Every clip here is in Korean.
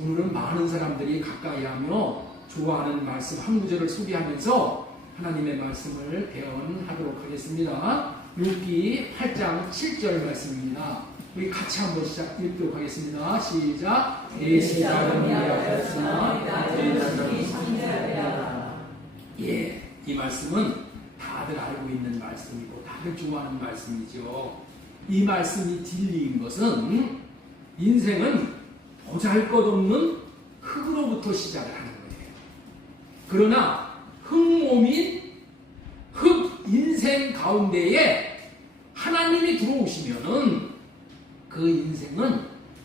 오늘은 많은 사람들이 가까이 하며 좋아하는 말씀 한 구절을 소개하면서 하나님의 말씀을 개헌하도록 하겠습니다. 룻기 8장 7절 말씀입니다. 우리 같이 한번 읽도록 하겠습니다. 시작. 내 시작은 미약하였으나 내 자손이 창대하리라. 예, 이 말씀은 다들 알고 있는 말씀이고 다들 좋아하는 말씀이죠. 이 말씀이 진리인 것은 인생은 보잘것없는 흙으로부터 시작을 하는 거예요. 그러나 흙몸인 흙 인생 가운데에 하나님이 들어오시면은 그 인생은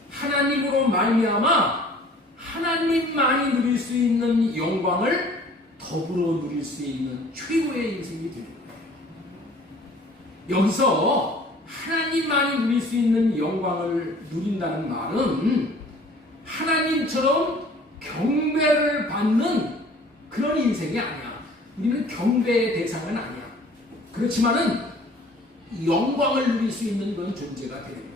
하나님으로 말미암아 하나님만이 누릴 수 있는 영광을 더불어 누릴 수 있는 최고의 인생이 되는 거예요. 여기서 하나님만이 누릴 수 있는 영광을 누린다는 말은 하나님처럼 경배를 받는 그런 인생이 아니야. 우리는 경배의 대상은 아니야. 그렇지만은 영광을 누릴 수 있는 그런 존재가 되는 거예요.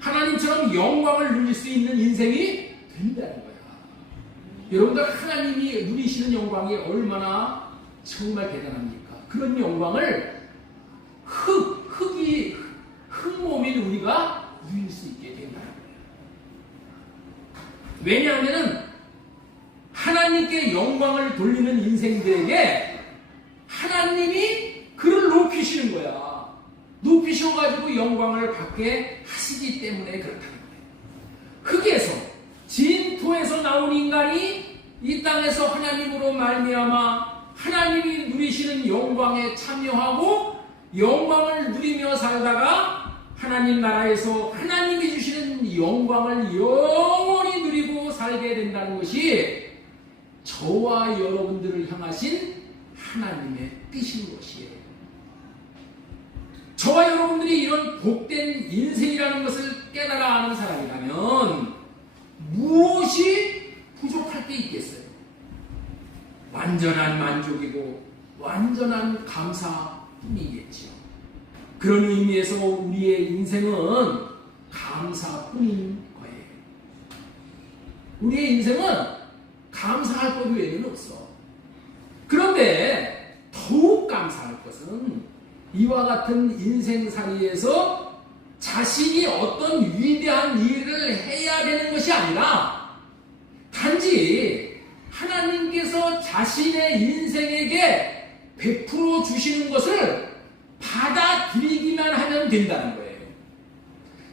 하나님처럼 영광을 누릴 수 있는 인생이 된다는 거야. 여러분들 하나님이 누리시는 영광이 얼마나 정말 대단합니까? 그런 영광을 흙몸인 우리가 누릴 수 있게 된다는 거예요. 왜냐하면 하나님께 영광을 돌리는 인생들에게 하나님이 그를 높이시는 거야. 높이셔가지고 영광을 받게 하시기 때문에 그렇다는 거예요. 흙에서 진토에서 나온 인간이 이 땅에서 하나님으로 말미암아 하나님이 누리시는 영광에 참여하고 영광을 누리며 살다가 하나님 나라에서 하나님이 주시는 영광을 영원히 누리고 살게 된다는 것이 저와 여러분들을 향하신 하나님의 뜻인 것이에요. 저와 여러분들이 이런 복된 인생이라는 것을 깨달아 아는 사람이라면 무엇이 부족할 게 있겠어요? 완전한 만족이고 완전한 감사뿐이겠지요. 그런 의미에서 우리의 인생은 감사뿐인 거예요. 우리의 인생은 감사할 것 외에는 없어. 그런데 더욱 감사할 것은 이와 같은 인생살이에서 자신이 어떤 위대한 일을 해야 되는 것이 아니라 단지 하나님께서 자신의 인생에게 베풀어 주시는 것을 받아들이기만 하면 된다는 거예요.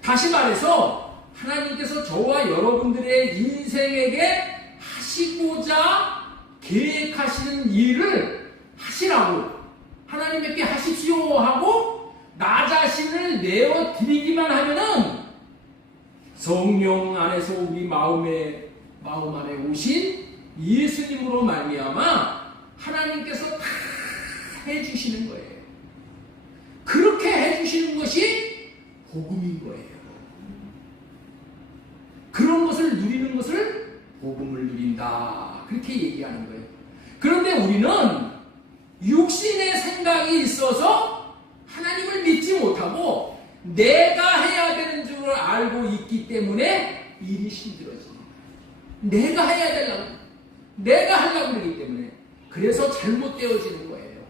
다시 말해서 하나님께서 저와 여러분들의 인생에게 하시고자 계획하시는 일을 하시라고 하나님께 하십시오 하고 나 자신을 내어드리기만 하면은 성령 안에서 우리 마음 안에 오신 예수님으로 말미암아 하나님께서 다 해주시는 거예요. 그렇게 해주시는 것이 복음인 거예요. 그런 것을 누리는 것을 복음을 누린다. 그렇게 얘기하는 거예요. 그런데 우리는 육신의 생각이 있어서 하나님을 믿지 못하고 내가 해야 되는 줄 알고 있기 때문에 일이 힘들어집니다. 내가 해야 되려고, 내가 하려고 그러기 때문에 그래서 잘못되어지는 거예요.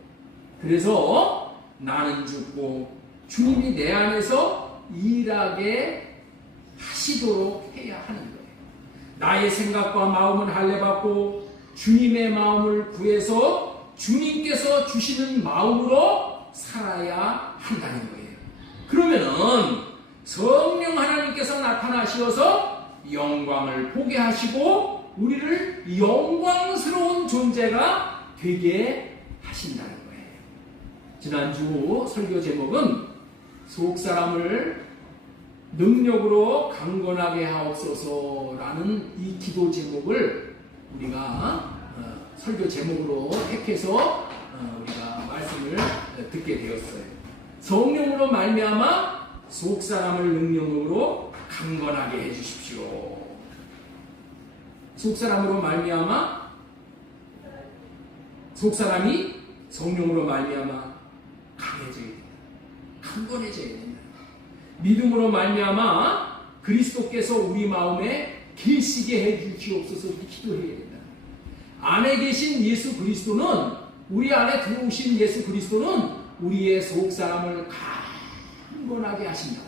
그래서 나는 죽고 주님이 내 안에서 일하게 하시도록 해야 하는 거예요. 나의 생각과 마음은 할례받고 주님의 마음을 구해서 주님께서 주시는 마음으로 살아야 한다는 거예요. 그러면은 성령 하나님께서 나타나셔서 영광을 보게 하시고 우리를 영광스러운 존재가 되게 하신다는 거예요. 지난주 설교 제목은 속사람을 능력으로 강건하게 하옵소서라는 이 기도 제목을 우리가 설교 제목으로 택해서 우리가 말씀을 듣게 되었어요. 성령으로 말미암아 속사람을 능력으로 강건하게 해주십시오. 속사람으로 말미암아 속사람이 성령으로 말미암아 강해져야 된다. 강건해져야 된다. 믿음으로 말미암아 그리스도께서 우리 마음에 계시게 해 주시옵소서 이렇게 기도해야 된다. 안에 계신 예수 그리스도는, 우리 안에 들어오신 예수 그리스도는 우리의 속사람을 강건하게 하신다.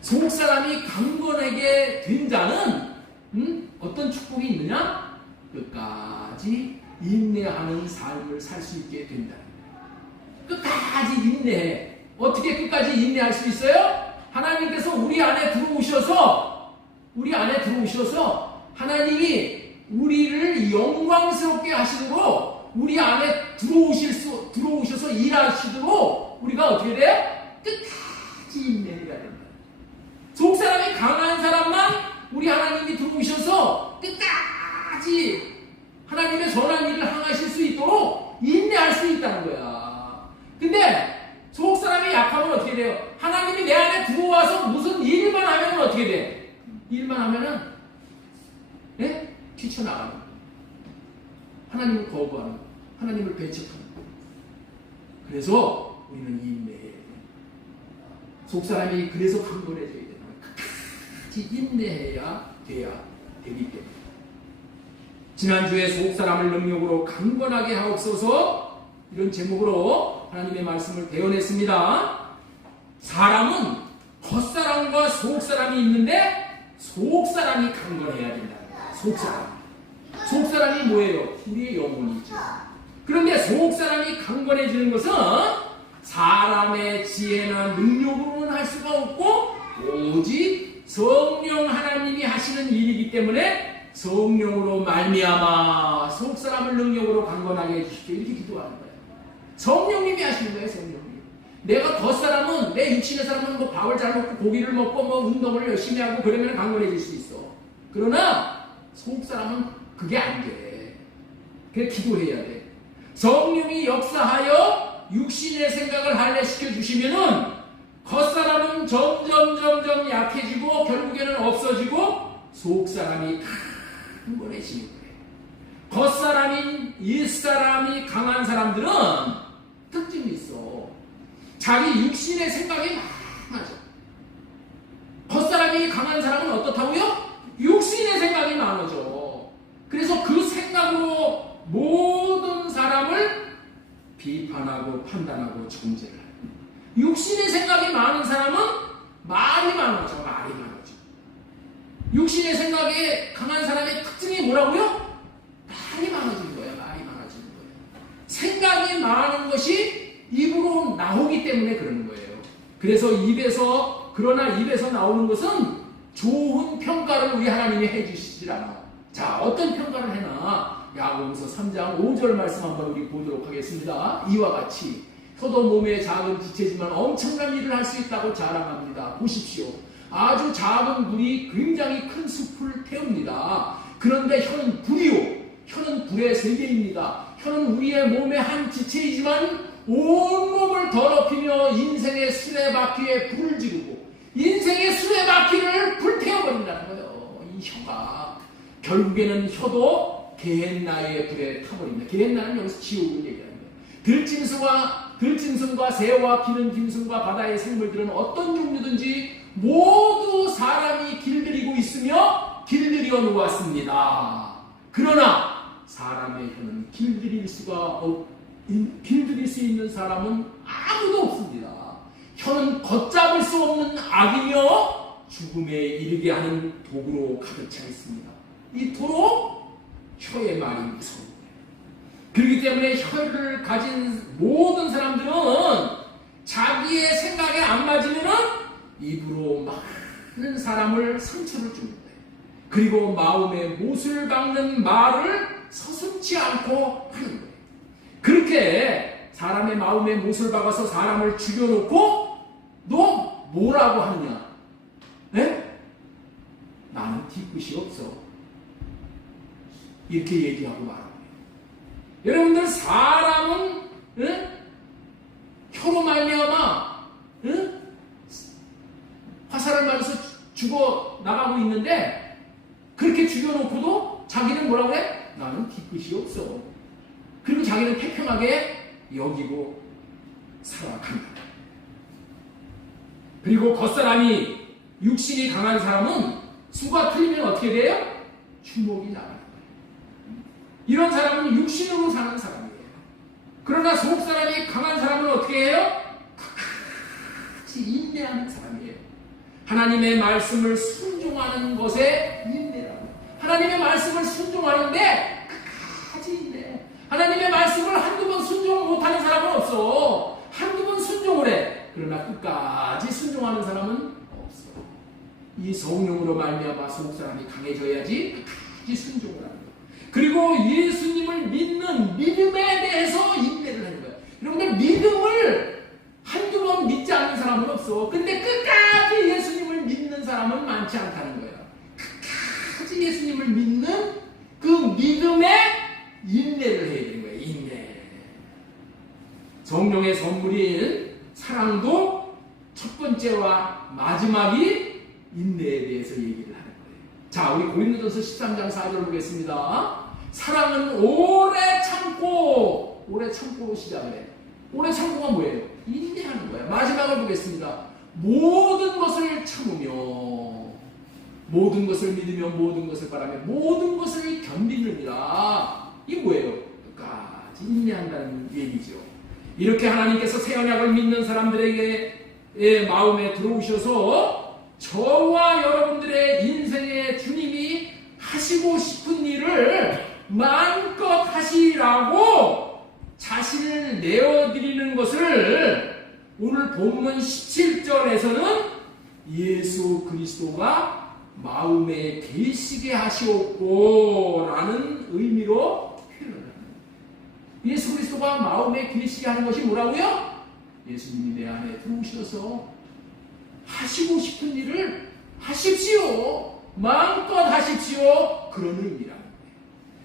속사람이 강건하게 된 자는 어떤 축복이 있느냐? 끝까지 인내하는 삶을 살 수 있게 된다. 끝까지 인내해. 어떻게 끝까지 인내할 수 있어요? 하나님께서 우리 안에 들어오셔서 하나님이 우리를 영광스럽게 하시도록, 우리 안에 들어오셔서 일하시도록 우리가 어떻게 돼요? 끝까지 인내해야 된다. 속사람이 강한 사람만 우리 하나님이 들어오셔서 끝까지 하나님의 선한 일을 행하실 수 있도록 인내할 수 있다는 거야. 근데 속사람이 약하면 어떻게 돼요? 하나님이 내 안에 들어와서 무슨 일만 하면 어떻게 돼? 일만 하면은 뛰쳐나가는 거야. 하나님을 거부하는 거야. 하나님을 배척하는 거야. 그래서 우리는 인내해야 돼. 속사람이 그래서 강건해져야 되는 거야. 끝까지 인내해야 되기 때문에. 지난주에 속사람을 능력으로 강건하게 하옵소서, 이런 제목으로 하나님의 말씀을 배워냈습니다. 사람은 겉사람과 속사람이 있는데 속사람이 강건해야 된다. 속사람이 뭐예요? 우리의 영혼이죠. 그런데 속사람이 강건해지는 것은 사람의 지혜나 능력으로는 할 수가 없고 오직 성령 하나님이 하시는 일이기 때문에 성령으로 말미암아 속사람을 능력으로 강건하게 해주십시오. 이렇게 기도하는 거예요. 성령님이 하시는 거예요. 성령님. 내가 겉사람은, 내 육신의 사람은 뭐 밥을 잘 먹고 고기를 먹고 뭐 운동을 열심히 하고 그러면 강건해질 수 있어. 그러나 속사람은 그게 안 돼. 그래 기도해야 돼. 성령이 역사하여 육신의 생각을 할례시켜 주시면은 겉사람은 점점 약해지고 결국에는 없어지고 속사람이 강건해지는 거예요. 겉사람인 옛사람이 강한 사람들은 특징이 있어. 자기 육신의 생각이 많아져. 겉사람이 강한 사람은 어떻다고요? 육신의 생각이 많아져. 그래서 그 생각으로 모든 사람을 비판하고 판단하고 정죄를 해요. 육신의 생각이 많은 사람은 말이 많아져. 육신의 생각에 강한 사람의 특징이 뭐라고요? 말이 많아지는 거예요. 생각이 많은 것이 입으로 나오기 때문에 그러는 거예요. 그래서 그러나 입에서 나오는 것은 좋은 평가를 우리 하나님이 해주시질 않아. 자, 어떤 평가를 해나? 야고보서 3장 5절 말씀 한번 우리 보도록 하겠습니다. 이와 같이 혀도 몸의 작은 지체지만 엄청난 일을 할 수 있다고 자랑합니다. 보십시오. 아주 작은 불이 굉장히 큰 숲을 태웁니다. 그런데 혀는 불이요. 혀는 불의 세계입니다. 혀는 우리의 몸의 한 지체이지만 온몸을 더럽히며 인생의 수레바퀴에 불을 지르고 인생의 수레바퀴를 불태워버린다는 거예요. 이 혀가 결국에는 혀도 게헨나의 불에 타버립니다. 게헨나는 여기서 지옥을 얘기하는 거예요. 들짐승과 새와 기는 짐승과 바다의 생물들은 어떤 종류든지 모두 사람이 길들이고 있으며 길들여 놓았습니다. 그러나 사람의 혀는 길들일 수 있는 사람은 아무도 없습니다. 혀는 걷잡을 수 없는 악이며 죽음에 이르게 하는 독으로 가득 차 있습니다. 이토록 혀의 말이 무서운 거예요. 그렇기 때문에 혀를 가진 모든 사람들은 자기의 생각에 안 맞으면은 입으로 많은 사람을 상처를 주는 거예요. 그리고 마음에 못을 박는 말을 서슴지 않고 하는 거예요. 그렇게 사람의 마음에 못을 박아서 사람을 죽여놓고 너 뭐라고 하느냐? 네? 나는 뒤끝이 없어. 이렇게 얘기하고 말합니다. 여러분들 사람은 혀로 말미암아 화살을 맞아서 죽어 나가고 있는데 그렇게 죽여놓고도 자기는 뭐라고 그래? 나는 뒤끝이 없어. 그리고 자기는 태평하게 여기고 살아간다. 그리고 겉사람이 육신이 강한 사람은 수가 틀리면 어떻게 돼요? 주먹이 나가는 거예요. 이런 사람은 육신으로 사는 사람이에요. 그러나 속 사람이 강한 사람은 어떻게 해요? 끝까지 인내하는 사람이에요. 하나님의 말씀을 순종하는 것에 인내라고. 하나님의 말씀을 순종하는데 끝까지 인내. 하나님의 말씀을 한두 번 순종 못하는 사람은 없어. 한두 번 순종을 해. 그러나 끝까지 순종하는 사람은 없어. 이 성령으로 말미암아 속 사람이 강해져야지 끝까지 순종을 하는 거야. 그리고 예수님을 믿는 믿음에 대해서 인내를 하는 거야. 여러분들 믿음을 한두 번 믿지 않는 사람은 없어. 근데 끝까지 예수님을 믿는 사람은 많지 않다는 거야. 끝까지 예수님을 믿는 그 믿음에 인내를 해야 되는 거예요. 인내. 성령의 선물인 사랑도 첫 번째와 마지막이 인내에 대해서 얘기를 하는 거예요. 자, 우리 고린도전서 13장 4절 보겠습니다. 사랑은 오래 참고 시작을 해. 오래 참고가 뭐예요? 인내하는 거예요. 마지막을 보겠습니다. 모든 것을 참으며, 모든 것을 믿으며, 모든 것을 바라며, 모든 것을 견디느니라. 이게 뭐예요? 끝까지 인내한다는 얘기죠. 이렇게 하나님께서 새 언약을 믿는 사람들에게 마음에 들어오셔서 저와 여러분들의 인생의 주님이 하시고 싶은 일을 마음껏 하시라고 자신을 내어드리는 것을 오늘 본문 17절에서는 예수 그리스도가 마음에 계시게 하시옵고 라는 의미로 표현을 합니다. 예수 그리스도가 마음에 계시게 하는 것이 뭐라고요? 예수님이 내 안에 들어오셔서 하시고 싶은 일을 하십시오. 마음껏 하십시오. 그런 의미랍니다.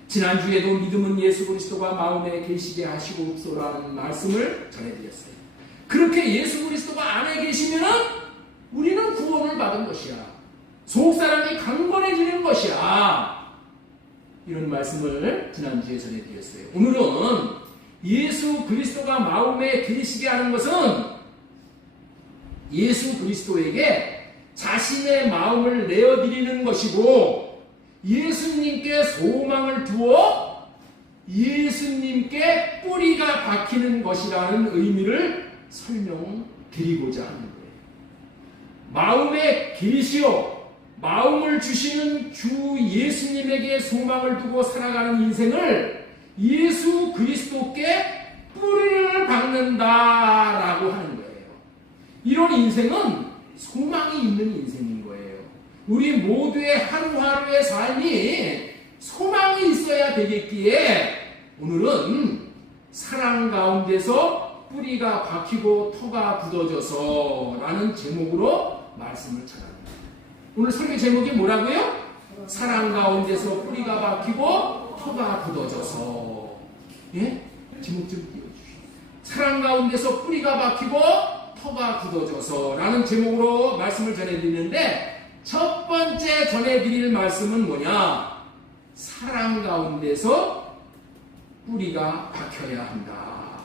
지난주에도 믿음은 예수 그리스도가 마음에 계시게 하시옵소서라는 말씀을 전해드렸어요. 그렇게 예수 그리스도가 안에 계시면은 우리는 구원을 받은 것이야. 속사람이 강건해지는 것이야. 이런 말씀을 지난주에 전해드렸어요. 오늘은 예수 그리스도가 마음에 계시게 하는 것은 예수 그리스도에게 자신의 마음을 내어드리는 것이고 예수님께 소망을 두어 예수님께 뿌리가 박히는 것이라는 의미를 설명드리고자 하는 거예요. 마음에 계시어 마음을 주시는 주 예수님에게 소망을 두고 살아가는 인생을 예수 그리스도께 뿌리를 박는다라고 하는 거예요. 이런 인생은 소망이 있는 인생인 거예요. 우리 모두의 하루하루의 삶이 소망이 있어야 되겠기에 오늘은 사랑 가운데서 뿌리가 박히고 터가 굳어져서 라는 제목으로 말씀을 찾아갑니다. 오늘 설교 제목이 뭐라고요? 사랑 가운데서 뿌리가 박히고 터가 굳어져서. 예? 제목 좀 띄워주시죠. 사랑 가운데서 뿌리가 박히고 터가 굳어져서 라는 제목으로 말씀을 전해드리는데 첫 번째 전해드릴 말씀은 뭐냐? 사랑 가운데서 뿌리가 박혀야 한다.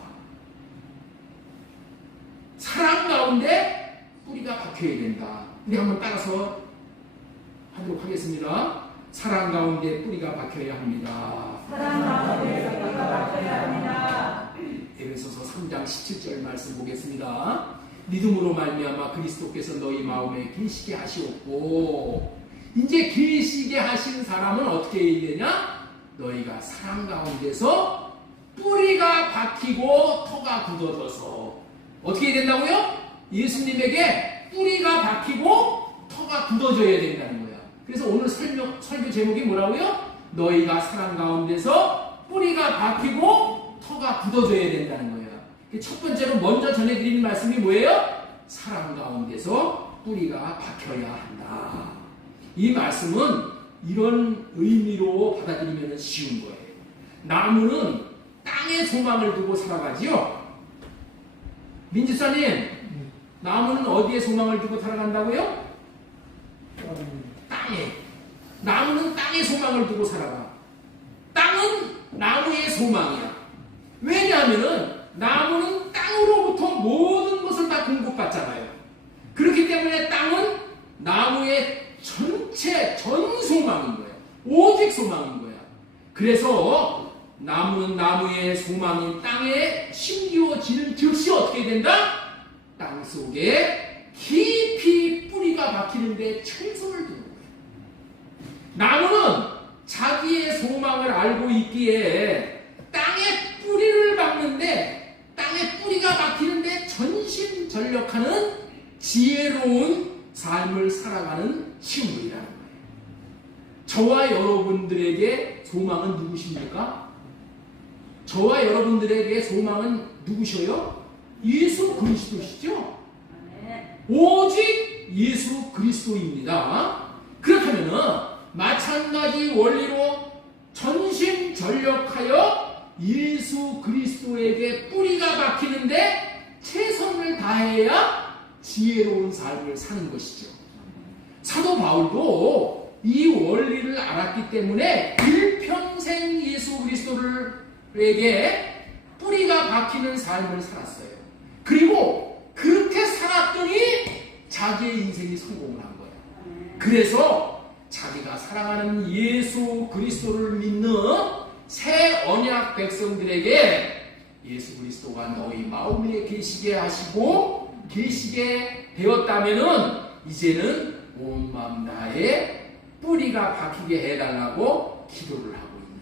사랑 가운데 뿌리가 박혀야 된다. 우리 한번 따라서 하도록 하겠습니다. 사랑 가운데 뿌리가 박혀야 합니다. 사랑 가운데 뿌리가 박혀야 합니다. 에베소서 3장 17절 말씀 보겠습니다. 믿음으로 말미암아 그리스도께서 너희 마음에 계시게 하시옵고 이제 계시게 하신 사람은 어떻게 해야 되냐? 너희가 사랑 가운데서 뿌리가 박히고 터가 굳어져서 어떻게 해야 된다고요? 예수님에게 뿌리가 박히고 터가 굳어져야 된다는 거야. 그래서 오늘 설교 제목이 뭐라고요? 너희가 사랑 가운데서 뿌리가 박히고 터가 굳어져야 된다는 거예요. 첫 번째로 먼저 전해드리는 말씀이 뭐예요? 사랑 가운데서 뿌리가 박혀야 한다. 이 말씀은 이런 의미로 받아들이면 쉬운 거예요. 나무는 땅에 소망을 두고 살아가지요. 민지사님, 나무는 어디에 소망을 두고 살아간다고요? 땅에. 나무는 땅에 소망을 두고 살아가. 땅은 나무의 소망이야. 왜냐하면은 나무는 땅으로부터 모든 것을 다 공급받잖아요. 그렇기 때문에 땅은 나무의 전체 일체 전 소망인 거야. 오직 소망인 거야. 그래서 나무는 나무의 소망인 땅에 심기어지는 즉시 어떻게 된다? 땅 속에 깊이 뿌리가 박히는데 최선을 두는 거야. 나무는 자기의 소망을 알고 있기에 땅에 뿌리를 박는데 땅에 뿌리가 박히는데 전심전력하는 지혜로운 삶을 살아가는 식물이라는 거예요. 저와 여러분들에게 소망은 누구십니까? 저와 여러분들에게 소망은 누구셔요? 예수 그리스도시죠? 오직 예수 그리스도입니다. 그렇다면 마찬가지 원리로 전심전력하여 예수 그리스도에게 뿌리가 박히는데 최선을 다해야 지혜로운 삶을 사는 것이죠. 사도 바울도 이 원리를 알았기 때문에 일평생 예수 그리스도에게 뿌리가 박히는 삶을 살았어요. 그리고 그렇게 살았더니 자기의 인생이 성공을 한 거예요. 그래서 자기가 사랑하는 예수 그리스도를 믿는 새 언약 백성들에게 예수 그리스도가 너희 마음에 계시게 하시고 계시게 되었다면은 이제는 온 마음 다해 뿌리가 박히게 해달라고 기도를 하고 있는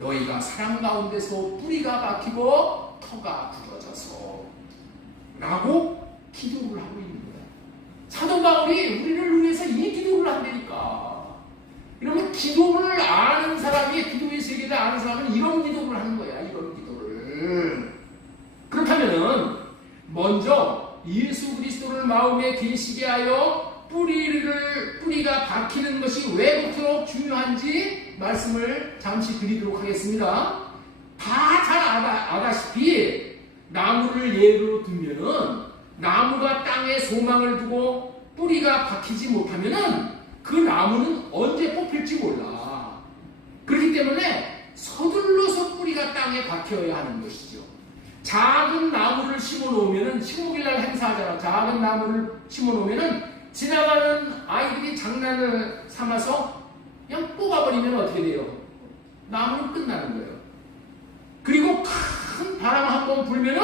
거예요. 너희가 사랑 가운데서 뿌리가 박히고 터가 굳어져서 라고 기도를 하고 있는 거예요. 사도 바울이 우리를 위해서 이 기도를 한다니까. 이러면 기도를 아는 사람이, 기도의 세계를 아는 사람은 이런 기도를 하는 거야. 이런 기도를. 그렇다면은 먼저 예수 그리스도를 마음에 계시게 하여 뿌리가 박히는 것이 왜 그토록 중요한지 말씀을 잠시 드리도록 하겠습니다. 다 잘 아다시피 나무를 예로 두면은 나무가 땅에 소망을 두고 뿌리가 박히지 못하면은 그 나무는 언제 뽑힐지 몰라. 그렇기 때문에 서둘러서 뿌리가 땅에 박혀야 하는 것이죠. 작은 나무를 심어 놓으면은 15일 날 행사하잖아. 작은 나무를 심어 놓으면은 지나가는 아이들이 장난을 삼아서 그냥 뽑아버리면 어떻게 돼요? 나무는 끝나는 거예요. 그리고 큰 바람 한번 불면은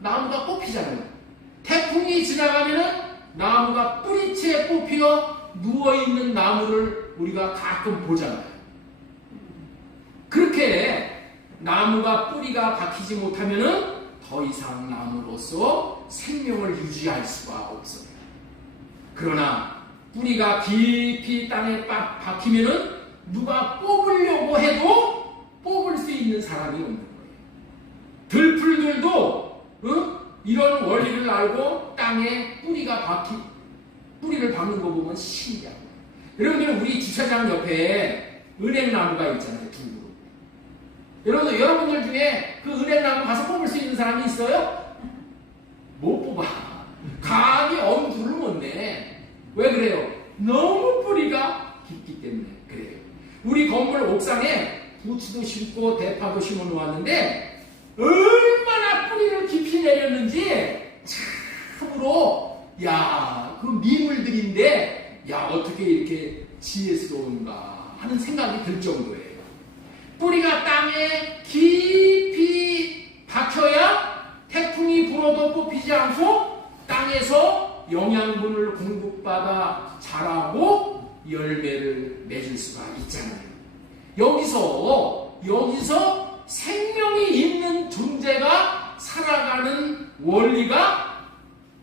나무가 뽑히잖아요. 태풍이 지나가면은 나무가 뿌리채 뽑혀 누워있는 나무를 우리가 가끔 보잖아요. 그렇게 나무가 뿌리가 박히지 못하면은 더 이상 나무로서 생명을 유지할 수가 없어요. 그러나 뿌리가 깊이 땅에 박히면은 누가 뽑으려고 해도 뽑을 수 있는 사람이 없는 거예요. 들풀들도 이런 원리를 알고 땅에 뿌리를 박는 거 보면 신기한 거예요. 여러분들 우리 주차장 옆에 은행나무가 있잖아요. 두루. 여러분들 중에 그 은행나무 가서 뽑을 수 있는 사람이 있어요? 못 뽑아. 감히 엄두를 못 내. 왜 그래요? 너무 뿌리가 깊기 때문에 그래요. 우리 건물 옥상에 부추도 심고 대파도 심어 놓았는데 얼마나 뿌리를 깊이 내렸는지 참으로 그 미물들인데 어떻게 이렇게 지혜스러운가 하는 생각이 들 정도예요. 뿌리가 땅에 깊이 박혀야 태풍이 불어도 뽑히지 않고 땅에서 영양분을 공급받아 자라고 열매를 맺을 수가 있잖아요. 여기서 생명이 있는 존재가 살아가는 원리가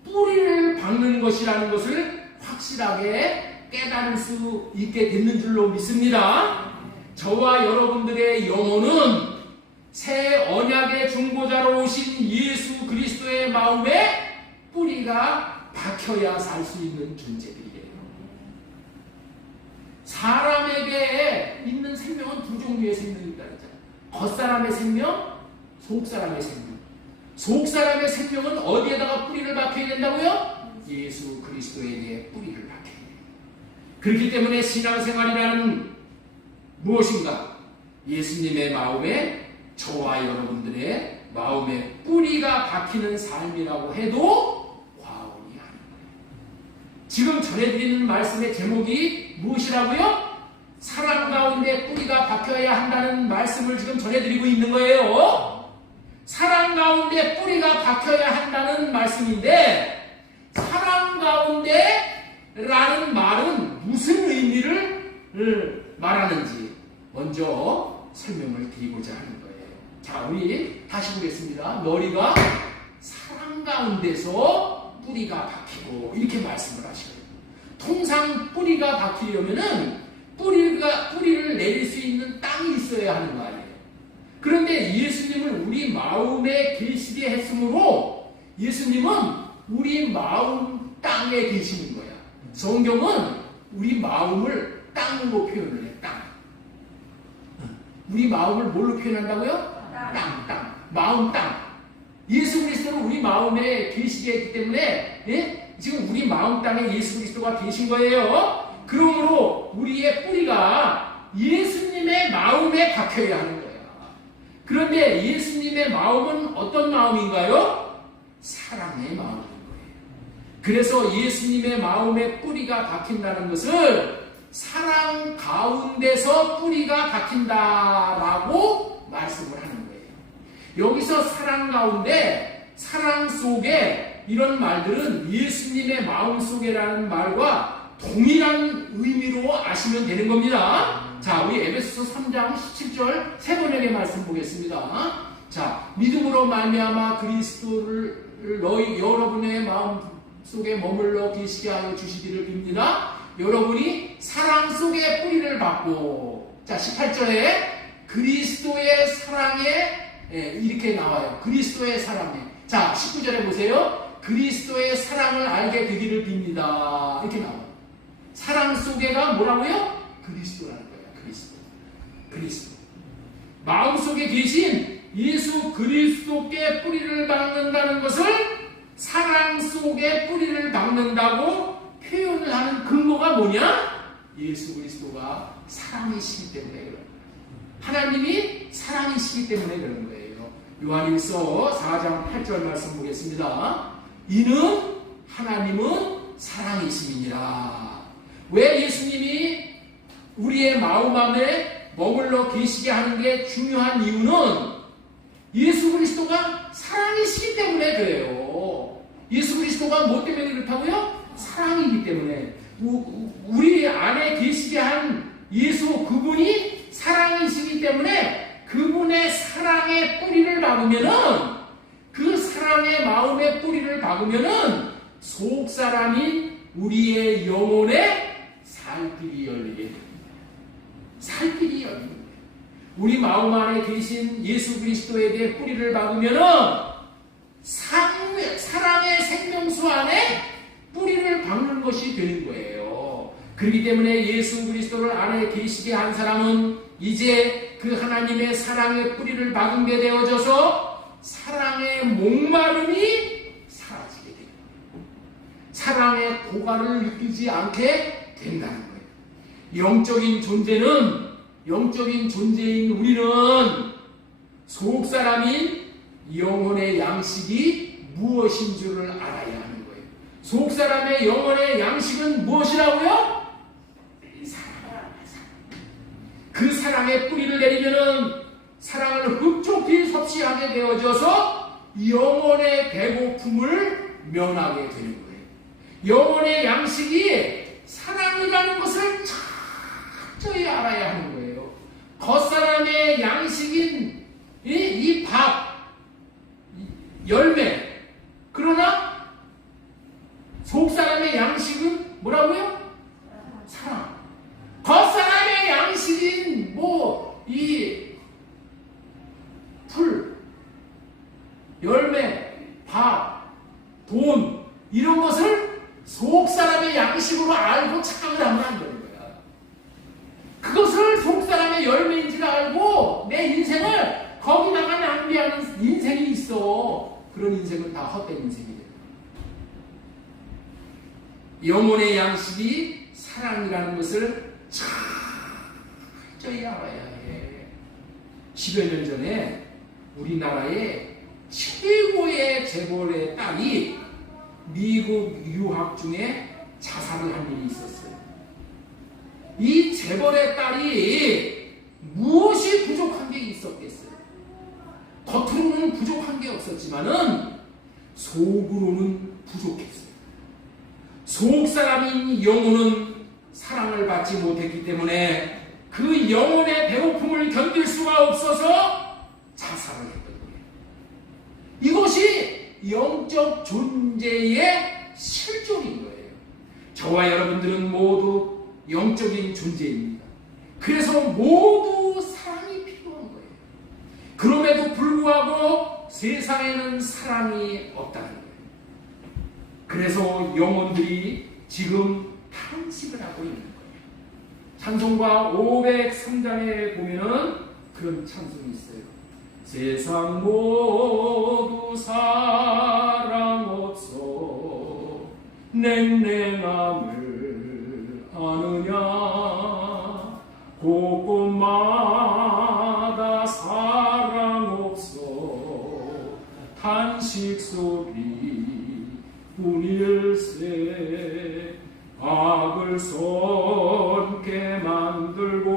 뿌리를 박는 것이라는 것을 확실하게 깨달을 수 있게 됐는 줄로 믿습니다. 저와 여러분들의 영혼은 새 언약의 중보자로 오신 예수 그리스도의 마음에 뿌리가 박혀야 살 수 있는 존재들이에요. 사람에게 있는 생명은 두 종류의 생명이 있다 그랬잖아요. 겉사람의 생명, 속사람의 생명. 속사람의 생명은 어디에다가 뿌리를 박혀야 된다고요? 예수 그리스도에게 뿌리를 박혀야 돼요. 그렇기 때문에 신앙생활이라는 무엇인가? 예수님의 마음에 저와 여러분들의 마음에 뿌리가 박히는 삶이라고 해도 지금 전해드리는 말씀의 제목이 무엇이라고요? 사랑 가운데 뿌리가 박혀야 한다는 말씀을 지금 전해드리고 있는 거예요. 사랑 가운데 뿌리가 박혀야 한다는 말씀인데, 사랑 가운데 라는 말은 무슨 의미를 말하는지 먼저 설명을 드리고자 하는 거예요. 자, 우리 다시 보겠습니다. 너희가 사랑 가운데서 뿌리가 박히고, 이렇게 말씀을 하셔요. 통상 뿌리가 박히려면은 뿌리를 내릴 수 있는 땅이 있어야 하는 거 아니에요. 그런데 예수님을 우리 마음에 계시게 했으므로 예수님은 우리 마음 땅에 계시는 거야. 성경은 우리 마음을 땅으로 표현을 해. 땅. 우리 마음을 뭘로 표현한다고요? 땅. 마음 땅. 예수 그리스도는 우리 마음에 계시게 했기 때문에, 예? 지금 우리 마음 땅에 예수 그리스도가 계신 거예요. 그러므로 우리의 뿌리가 예수님의 마음에 박혀야 하는 거예요. 그런데 예수님의 마음은 어떤 마음인가요? 사랑의 마음인 거예요. 그래서 예수님의 마음에 뿌리가 박힌다는 것을 사랑 가운데서 뿌리가 박힌다라고 말씀을 하는 거예요. 여기서 사랑 가운데, 사랑 속에, 이런 말들은 예수님의 마음 속에라는 말과 동일한 의미로 아시면 되는 겁니다. 자, 우리 에베소서 3장 17절 세 번역의 말씀 보겠습니다. 자, 믿음으로 말미암아 그리스도를 여러분의 마음 속에 머물러 계시게 하여 주시기를 빕니다. 여러분이 사랑 속에 뿌리를 받고, 자, 18절에 그리스도의 사랑에, 이렇게 나와요. 그리스도의 사랑에. 자, 19절에 보세요. 그리스도의 사랑을 알게 되기를 빕니다. 이렇게 나와요. 사랑 속에가 뭐라고요? 그리스도라는 거예요. 그리스도. 마음속에 계신 예수 그리스도께 뿌리를 박는다는 것을 사랑 속에 뿌리를 박는다고 표현을 하는 근거가 뭐냐? 예수 그리스도가 사랑이시기 때문에 그런 거예요. 하나님이 사랑이시기 때문에 그런 거예요. 요한일서 4장 8절 말씀 보겠습니다. 이는 하나님은 사랑이심이니라. 왜 예수님이 우리의 마음 안에 머물러 계시게 하는 게 중요한 이유는 예수 그리스도가 사랑이시기 때문에 그래요. 예수 그리스도가 뭐 때문에 그렇다고요? 사랑이기 때문에. 우리 안에 계시게 한 예수 그분이 사랑이시기 때문에 그분의 사랑의 뿌리를 박으면은, 그 사랑의 마음의 뿌리를 박으면은 속 사람인 우리의 영혼에 살길이 열리게 됩니다. 살길이 열리는 거예요. 우리 마음 안에 계신 예수 그리스도에 대해 뿌리를 박으면은 사랑의 생명수 안에 뿌리를 박는 것이 되는 거예요. 그렇기 때문에 예수 그리스도를 안에 계시게 한 사람은 이제 그 하나님의 사랑의 뿌리를 박은 게 되어져서 사랑의 목마름이 사라지게 됩니다. 사랑의 고갈을 느끼지 않게 된다는 거예요. 영적인 존재인 우리는 속 사람인 영혼의 양식이 무엇인 줄을 알아야 하는 거예요. 속 사람의 영혼의 양식은 무엇이라고요? 그 사랑의 뿌리를 내리면은 사랑을 흡족히 섭취하게 되어져서 영혼의 배고픔을 면하게 되는 거예요. 영혼의 양식이 사랑이라는 것을 철저히 알아야 하는 거예요. 겉사람의 양식인 이 밥, 열매. 그러나 속사람의 양식은 뭐라고요? 사랑. 겉사람의 양식인 이 풀, 열매, 밥, 돈, 이런 것을 속사람의 양식으로 알고 착각을 하면 안 되는 거야. 그것을 속사람의 열매인지를 알고 내 인생을 거기다가 낭비하는 인생이 있어. 그런 인생은 다 헛된 인생이 돼요. 영혼의 양식이 사랑이라는 것을 철저히 알아야 해. 10여 년 전에 우리나라의 최고의 재벌의 딸이 미국 유학 중에 자살을 한 일이 있었어요. 이 재벌의 딸이 무엇이 부족한 게 있었겠어요? 겉으로는 부족한 게 없었지만은 속으로는 부족했어요. 속 사람인 영혼은 사랑을 받지 못했기 때문에 그 영혼의 배고픔을 견딜 수가 없어서 자살을 했던 거예요. 이것이 영적 존재의 실존인 거예요. 저와 여러분들은 모두 영적인 존재입니다. 그래서 모두 사랑이 필요한 거예요. 그럼에도 불구하고 세상에는 사랑이 없다는 거예요. 그래서 영혼들이 지금 탄식을 하고 있는 거예요. 찬송가 503장에 보면은 그런 찬송이 있어요. 세상 모두 사랑 없어 냉랭함을 아느냐 곳곳마다 사랑 없어 탄식 소리 뿐일세 악을 손게 만들고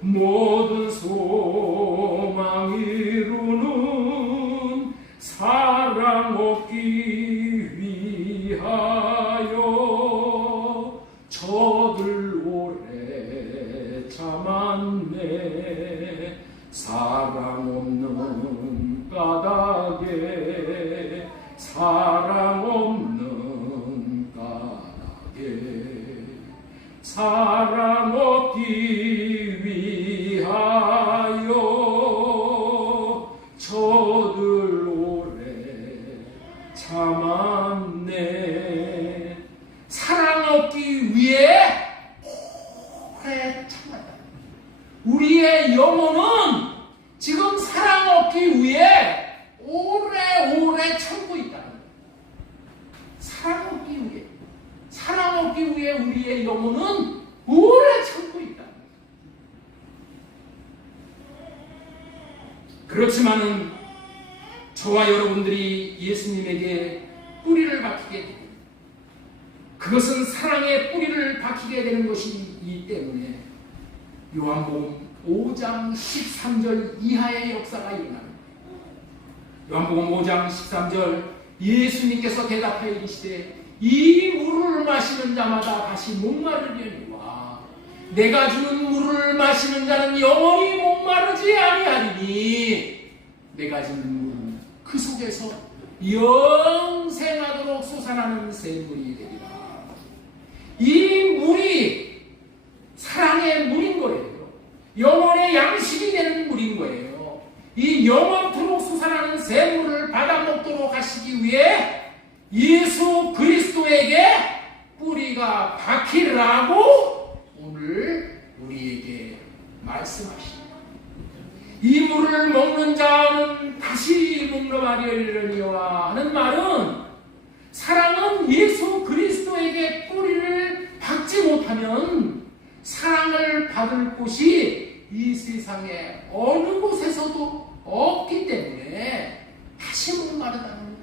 모든 소망 이루는 사랑 얻기 위하여 저들 오래 참았네 사랑 없는 까닭에 사랑 없는 까닭에 사랑 얻기 위하여 저들 오래 참았네. 사랑 얻기 위해 오래 참았다. 우리의 영혼은 지금 사랑 얻기 위해 오래오래 참고 있다. 사랑 얻기 위해. 사랑 얻기 위해 우리의 영혼은 오래 참고 있다. 그렇지만은 저와 여러분들이 예수님에게 뿌리를 박히게 되고 그것은 사랑의 뿌리를 박히게 되는 것이기 때문에 요한복음 5장 13절 이하의 역사가 일어납니다. 요한복음 5장 13절 예수님께서 대답하여 이르시되 이 물을 마시는 자마다 다시 목마르려니와 내가 주는 물을 마시는 자는 영원히 목마르지 아니하리니 내가 주는 물은 그 속에서 영생하도록 솟아나는 샘물이 되리라. 이 물이 사랑의 물인 거예요. 영혼의 양식이 되는 물인 거예요. 이 영원토록 솟아나는 샘물을 받아 먹도록 하시기 위해 예수 그리스도에게 뿌리가 박히라고 오늘 우리에게 말씀하십니다. 이 물을 먹는 자는 다시 목마르려니와 하는 말은 사랑은 예수 그리스도에게 뿌리를 박지 못하면 사랑을 받을 곳이 이 세상에 어느 곳에서도 없기 때문에 다시 목마르다는 거예요.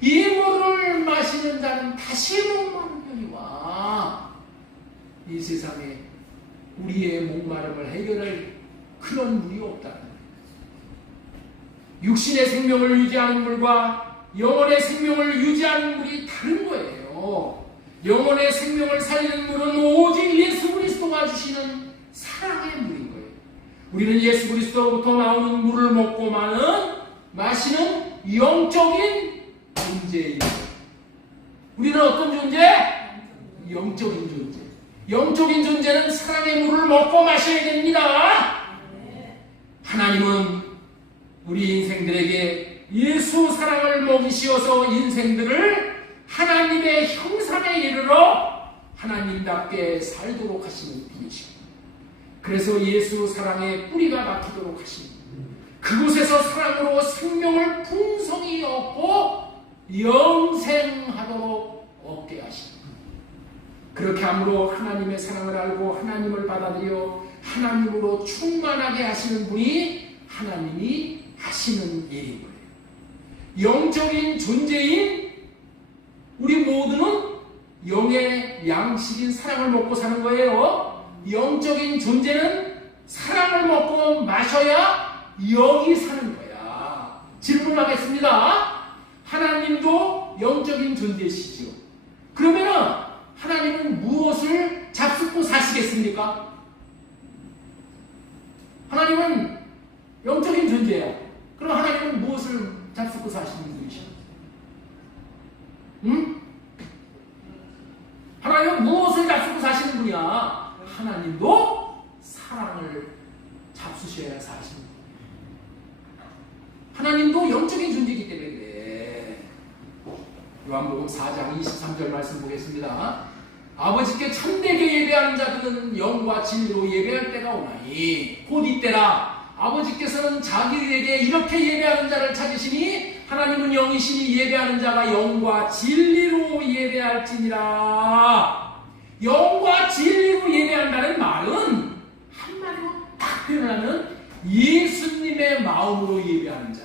이 물을 마시는 자는 다시 목마르려니와 이 세상에 우리의 목마름을 해결할 그런 물이 없다는 거예요. 육신의 생명을 유지하는 물과 영혼의 생명을 유지하는 물이 다른 거예요. 영혼의 생명을 살리는 물은 오직 예수 그리스도가 주시는 사랑의 물인 거예요. 우리는 예수 그리스도로부터 나오는 물을 먹고 마시는 영적인 존재입니다. 우리는 어떤 존재? 영적인 존재. 영적인 존재는 사랑의 물을 먹고 마셔야 됩니다. 하나님은 우리 인생들에게 예수 사랑을 먹이시어서 인생들을 하나님의 형상에 이르러 하나님답게 살도록 하시는 분이시고 그래서 예수 사랑의 뿌리가 박히도록 하십니다. 그곳에서 사랑으로 생명을 풍성히 얻고 영생하도록 얻게 하십니다. 그렇게 함으로 하나님의 사랑을 알고 하나님을 받아들여 하나님으로 충만하게 하시는 분이 하나님이 하시는 일인 거예요. 영적인 존재인 우리 모두는 영의 양식인 사랑을 먹고 사는 거예요. 영적인 존재는 사랑을 먹고 마셔야 영이 사는 거야. 질문하겠습니다. 하나님도 영적인 존재시죠. 그러면 하나님은 무엇을 잡숫고 사시겠습니까? 하나님은 영적인 존재야. 그럼 하나님은 무엇을 잡숫고 사시는 분이시죠? 응? 하나님은 무엇을 잡수고 사시는 분이야? 하나님도 사랑을 잡수셔야 사시는 분이야. 하나님도 영적인 존재이기 때문에 그래. 요한복음 4장 23절 말씀 보겠습니다. 아버지께 참되게 예배하는 자들은 영과 진리로 예배할 때가 오나니 곧 이때라. 아버지께서는 자기에게 이렇게 예배하는 자를 찾으시니 하나님은 영이시니 예배하는 자가 영과 진리로 예배할지니라. 영과 진리로 예배한다는 말은 한마디로 딱 표현하면 예수님의 마음으로 예배하는 자.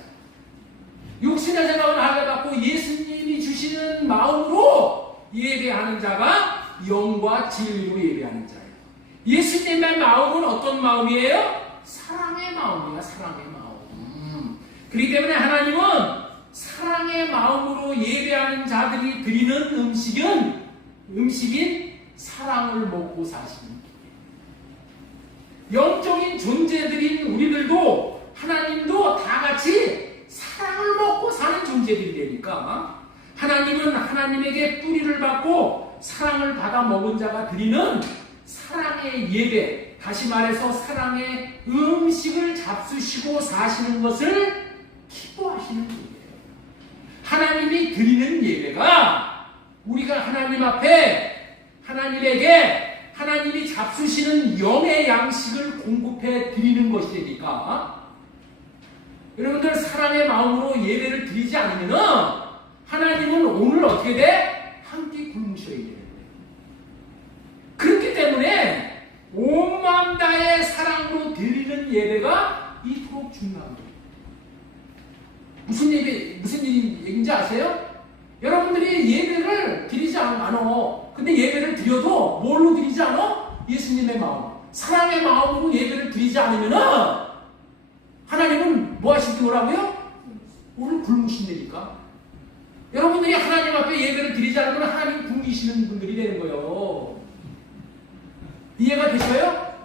육신의 생각은 하려갖고 예수님이 주시는 마음으로 예배하는 자가 영과 진리로 예배하는 자예요. 예수님의 마음은 어떤 마음이에요? 사랑의 마음이야. 사랑의 마음. 그렇기 때문에 하나님은 사랑의 마음으로 예배하는 자들이 드리는 음식인 사랑을 먹고 사시는 거예요. 영적인 존재들인 우리들도 하나님도 다 같이 사랑을 먹고 사는 존재들이 되니까 하나님은 하나님에게 뿌리를 받고 사랑을 받아 먹은 자가 드리는 사랑의 예배, 다시 말해서 사랑의 음식을 잡수시고 사시는 것을 기뻐하시는 분이에요. 하나님이 드리는 예배가 우리가 하나님 앞에 하나님에게 하나님이 잡수시는 영의 양식을 공급해 드리는 것이 되니까 여러분들 사랑의 마음으로 예배를 드리지 않으면 하나님은 오늘 어떻게 돼? 함께 굶으셔야 돼요. 그렇기 때문에 온 마음 다의 사랑으로 드리는 예배가 이토록 중요한 거예요. 무슨 얘기인지 아세요? 여러분들이 예배를 드리지 않아. 근데 예배를 드려도 뭘로 드리지 않아? 예수님의 마음, 사랑의 마음으로 예배를 드리지 않으면은 하나님은 뭐 하시지 뭐라고요? 오늘 굶으신다니까. 여러분들이 하나님 앞에 예배를 드리지 않으면 하나님 굶기시는 분들이 되는 거예요. 이해가 되셔요?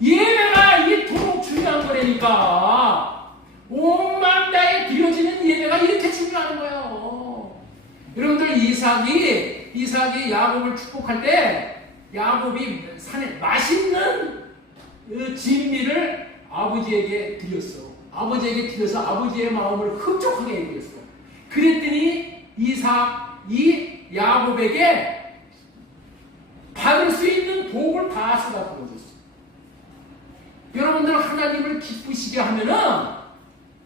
예배가 이토록 중요한 거라니까. 온 마음 다해 드려지는 예배가 이렇게 중요한 거예요. 여러분들 이삭이 야곱을 축복할 때 야곱이 산에 맛있는 진미를 아버지에게 드렸어. 아버지에게 드려서 아버지의 마음을 흡족하게 해드렸어. 그랬더니 이삭이 야곱에게 받을 수 있는 복을 다 쏟아 부어줬어. 여러분들 하나님을 기쁘시게 하면은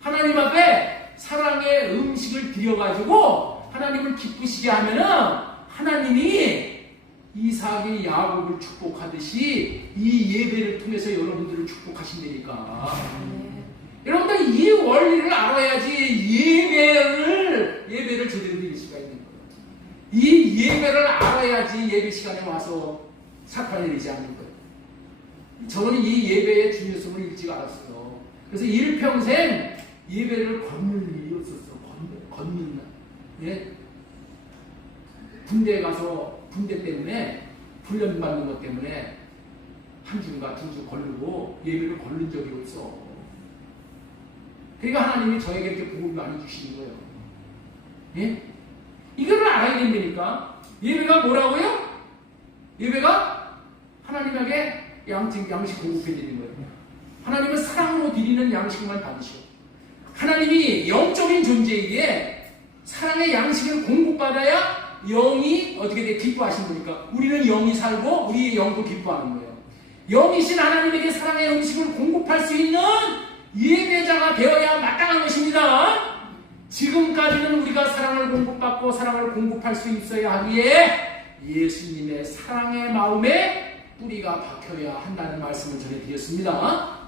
하나님 앞에 사랑의 음식을 드려가지고 하나님을 기쁘시게 하면은 하나님이 이삭이 야곱을 축복하듯이 이 예배를 통해서 여러분들을 축복하신다니까. 여러분들 이 원리를 알아야지 예배를 제대로 드릴 수가 있는 거예요. 이 예배를 알아야지 예배 시간에 와서 사탄을 내지 않는 거예요. 저는 이 예배의 중요성을 일찍 알았어요. 그래서 일평생 예배를 걷는 일이 없었어. 걷는 날. 예? 군대에 가서 군대 때문에 훈련 받는 것 때문에 한 주인가 두 주 걸르고 예배를 걸른 적이 없어. 그러니까 하나님이 저에게 이렇게 복을 많이 주시는 거예요. 예? 이거를 알아야 된다니까. 예배가 뭐라고요? 예배가 하나님에게 양식 공급해 드리는 거예요. 하나님은 사랑으로 드리는 양식만 받으시오. 하나님이 영적인 존재이기에 사랑의 양식을 공급받아야 영이 어떻게 돼? 기뻐하신 거니까. 우리는 영이 살고 우리의 영도 기뻐하는 거예요. 영이신 하나님에게 사랑의 음식을 공급할 수 있는 예배자가 되어야 마땅한 것입니다. 지금까지는 우리가 사랑을 공급받고 사랑을 공급할 수 있어야 하기에 예수님의 사랑의 마음에 뿌리가 박혀야 한다는 말씀을 전해드렸습니다.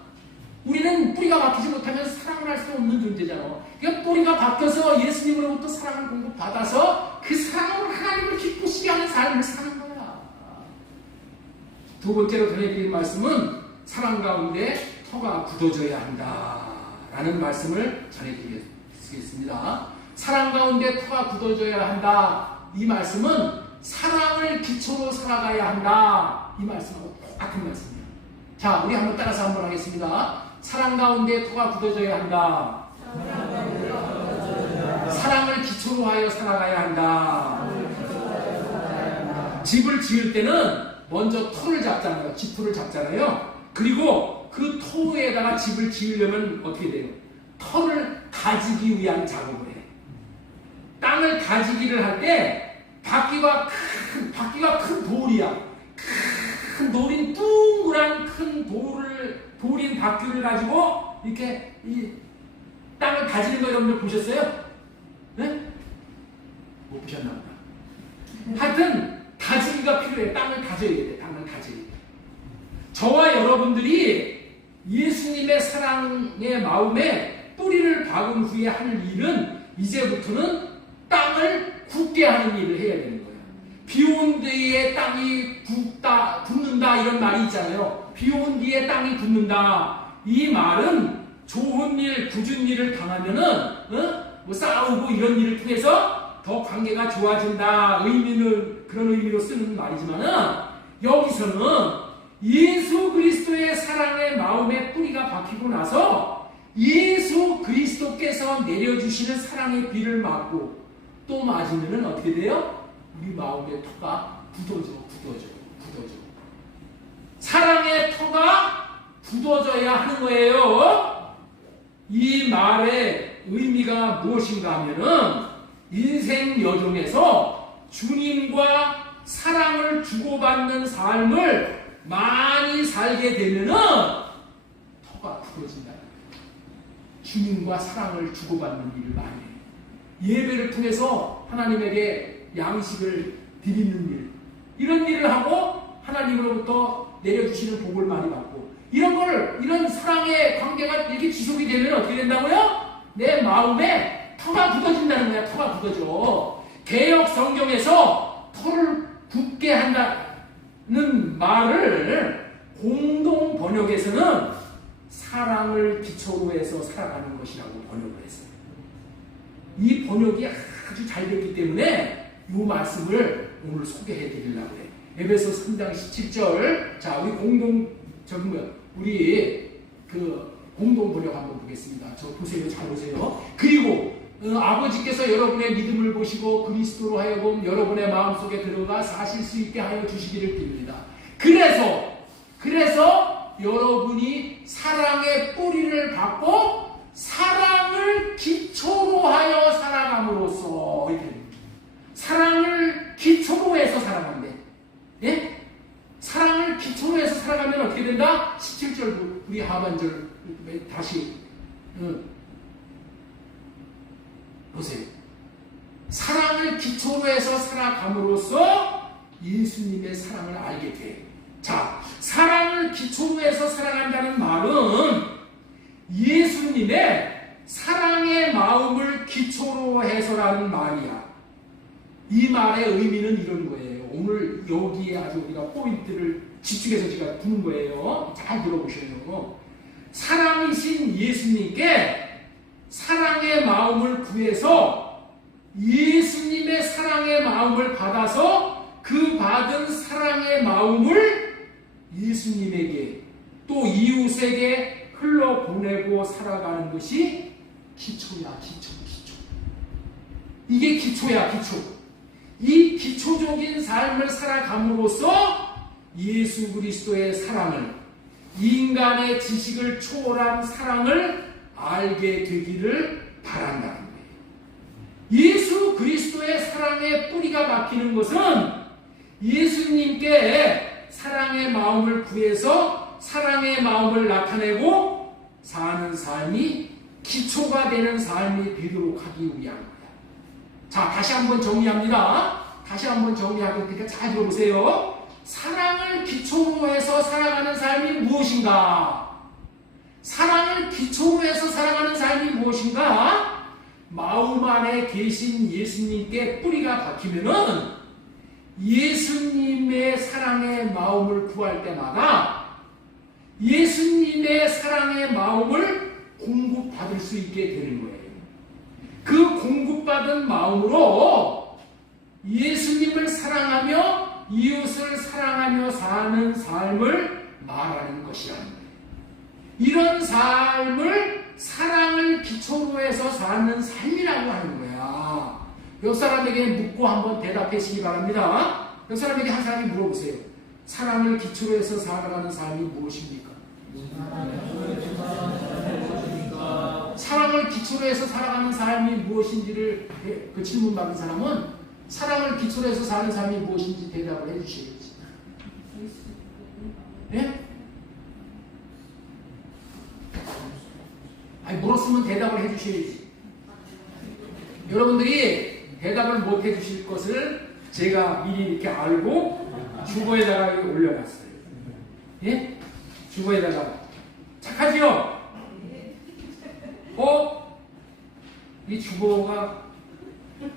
우리는 뿌리가 박히지 못하면 사랑을 할 수 없는 존재잖아. 그러니까 뿌리가 박혀서 예수님으로부터 사랑을 공급받아서 그 사랑으로 하나님을 기쁘시게 하는 삶을 사는 거야. 두 번째로 전해드린 말씀은 사랑 가운데 터가 굳어져야 한다라는 말씀을 전해드리겠습니다. 사랑 가운데 터가 굳어져야 한다. 이 말씀은 사랑을 기초로 살아가야 한다. 이 말씀하고 똑같은 말씀이에요. 자, 우리 한번 따라서 한번 하겠습니다. 사랑 가운데 터가 굳어져야 한다. 사랑을 기초로 하여 살아가야 한다. 집을 지을 때는 먼저 터를 잡잖아요. 지토를 잡잖아요. 그리고 그 토에다가 집을 지으려면 어떻게 돼요? 터를 가지기 위한 작업을 해. 땅을 가지기를 할 때 바퀴가 큰 돌이야. 큰 돌인 둥그란 큰 돌인 바퀴를 가지고 이렇게 이 땅을 가지는 거 여러분들 보셨어요? 네? 못 보셨나 보다. 하여튼 다지기가 필요해. 땅을 다져야 돼. 땅을 다져야 돼. 저와 여러분들이 예수님의 사랑의 마음에 뿌리를 박은 후에 할 일은 이제부터는 땅을 굳게 하는 일을 해야 되는 거예요. 비 온 뒤에 땅이 굳는다 이런 말이 있잖아요. 비 온 뒤에 땅이 굳는다. 이 말은 좋은 일, 굳은 일을 당하면은 뭐 싸우고 이런 일을 통해서 더 관계가 좋아진다. 그런 의미로 쓰는 말이지만은 여기서는 예수 그리스도의 사랑의 마음에 뿌리가 박히고 나서 예수 그리스도께서 내려주시는 사랑의 비를 맞고 또 맞으면은 어떻게 돼요? 우리 마음의 터가 굳어져. 사랑의 터가 굳어져야 하는 거예요. 이 말의 의미가 무엇인가 하면은 인생 여정에서 주님과 사랑을 주고받는 삶을 많이 살게 되면은 터가 굳어진다. 주님과 사랑을 주고받는 일을 많이 해요. 예배를 통해서 하나님에게 양식을 드리는 일, 이런 일을 하고 하나님으로부터 내려주시는 복을 많이 받고 이런 사랑의 관계가 이렇게 지속이 되면 어떻게 된다고요? 내 마음에 터가 굳어진다는 거야. 터가 굳어져. 개역 성경에서 터를 굳게 한다는 말을 공동 번역에서는 사랑을 기초로 해서 살아가는 것이라고 번역을 했어요. 이 번역이 아주 잘 됐기 때문에 이 말씀을 오늘 소개해 드리려고 해요. 에베소 3장 17절. 자, 우리 공동 번역 한번 보겠습니다. 저 보세요. 잘 보세요. 그리고 아버지께서 여러분의 믿음을 보시고 그리스도로 하여금 여러분의 마음속에 들어가 사실 수 있게 하여 주시기를 빕니다. 그래서 여러분이 사랑의 뿌리를 받고 사랑을 기초로 하여 살아감으로써 사랑을 기초로 해서 살아간대. 예? 사랑을 기초로 해서 살아가면 어떻게 된다? 17절 우리 하반절 다시 보세요. 사랑을 기초로 해서 살아감으로써 예수님의 사랑을 알게 돼. 자, 사랑을 기초로 해서 살아간다는 말은 예수님의 사랑의 마음을 기초로 해서라는 말이야. 이 말의 의미는 이런 거예요. 오늘 여기에 아주 우리가 포인트를 집중해서 제가 두는 거예요. 잘 들어보셔요. 사랑이신 예수님께 사랑의 마음을 구해서 예수님의 사랑의 마음을 받아서 그 받은 사랑의 마음을 예수님에게 또 이웃에게 흘러보내고 살아가는 것이 기초야. 기초. 이게 기초야. 기초. 이 기초적인 삶을 살아감으로써 예수 그리스도의 사랑을, 인간의 지식을 초월한 사랑을 알게 되기를 바란다는 거예요. 예수 그리스도의 사랑의 뿌리가 박히는 것은 예수님께 사랑의 마음을 구해서 사랑의 마음을 나타내고 사는 삶이 기초가 되는 삶이 되도록 하기 위한 거예요. 자, 다시 한번 정리합니다. 다시 한번 정리하고 그러니까 잘 들어보세요. 사랑을 기초로 해서 살아가는 삶이 무엇인가? 사랑을 기초로 해서 살아가는 삶이 무엇인가? 마음 안에 계신 예수님께 뿌리가 박히면은 예수님의 사랑의 마음을 구할 때마다 예수님의 사랑의 마음을 공급받을 수 있게 되는 거예요. 그 공급받은 마음으로 예수님을 사랑하며 이웃을 사랑하며 사는 삶을 말하는 것이라는 거예요. 이런 삶을 사랑을 기초로 해서 사는 삶이라고 하는 거야. 옆 사람에게 묻고 한번 대답하시기 바랍니다. 옆 사람에게 한 사람이 물어보세요. 사랑을 기초로 해서 살아가는 삶이 무엇입니까? 사랑을 기초로 해서 살아가는 삶이 무엇인지를 그 질문 받은 사람은 사랑을 기초로 해서 사는 삶이 무엇인지 대답을 해주셔야지. 네? 아니, 물었으면 대답을 해주셔야지. 여러분들이 대답을 못 해주실 것을 제가 미리 이렇게 알고 주보에다가 올려놨어요. 예? 주보에다가. 착하지요? 이 주보가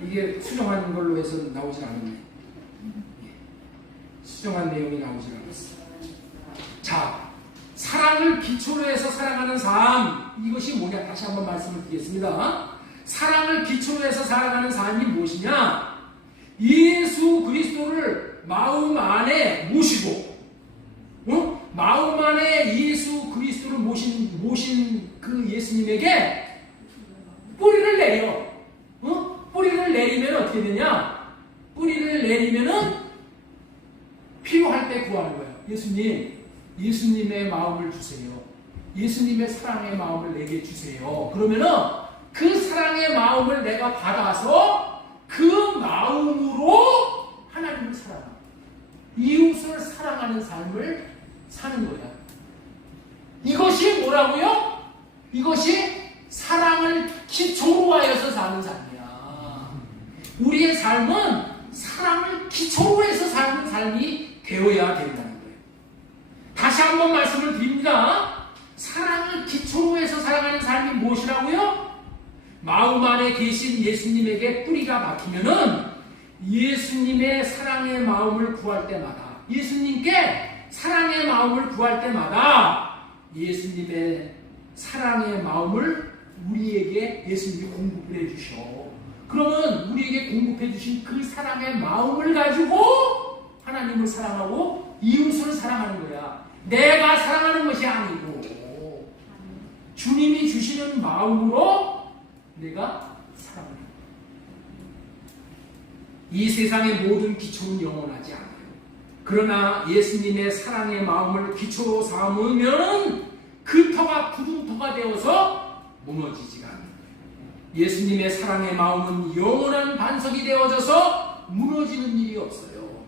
이게 수정한 걸로 해서 나오질 않았네. 수정한 내용이 나오질 않았어. 자, 사랑을 기초로 해서 살아가는 삶, 이것이 뭐냐? 다시 한번 말씀을 드리겠습니다. 사랑을 기초로 해서 살아가는 삶이 무엇이냐? 예수 그리스도를 마음 안에 모시고, 마음 안에 예수 그리스도를 모신 그 예수님에게 뿌리를 내려. 뿌리를 내리면 어떻게 되냐? 뿌리를 내리면은 필요할 때 구하는 거예요. 예수님의 마음을 주세요. 예수님의 사랑의 마음을 내게 주세요. 그러면은 그 사랑의 마음을 내가 받아서 그 마음으로 하나님을 사랑하고 이웃을 사랑하는 삶을 사는 거야. 이것이 뭐라고요? 이것이 사랑을 기초로 하여서 사는 삶이야. 우리의 삶은 사랑을 기초로 해서 사는 삶이 되어야 된다는 거예요. 다시 한번 말씀을 드립니다. 사랑을 기초로 해서 살아가는 삶이 무엇이라고요? 마음 안에 계신 예수님에게 뿌리가 박히면은 예수님의 사랑의 마음을 구할 때마다, 예수님께 사랑의 마음을 구할 때마다 예수님의 사랑의 마음을 우리에게 예수님이 공급을 해주셔. 그러면 우리에게 공급해 주신 그 사랑의 마음을 가지고 하나님을 사랑하고 이웃을 사랑하는 거야. 내가 사랑하는 것이 아니고 주님이 주시는 마음으로 내가 사랑합니다. 이 세상의 모든 기초는 영원하지 않아요. 그러나 예수님의 사랑의 마음을 기초로 삼으면 그 터가 굳은 터가 되어서 무너지지가 않아요. 예수님의 사랑의 마음은 영원한 반석이 되어져서 무너지는 일이 없어요.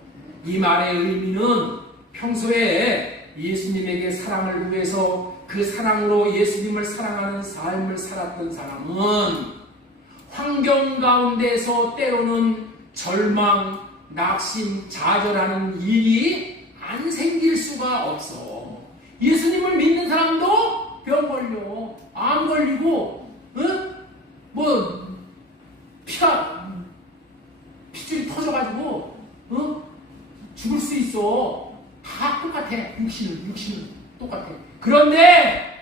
이 말의 의미는 평소에 예수님에게 사랑을 위해서 그 사랑으로 예수님을 사랑하는 삶을 살았던 사람은 환경 가운데서 때로는 절망, 낙심, 좌절하는 일이 안 생길 수가 없어. 예수님을 믿는 사람도 병 걸려, 암 걸리고, 핏줄이 터져가지고, 죽을 수 있어. 다 똑같아. 육신은 똑같아. 그런데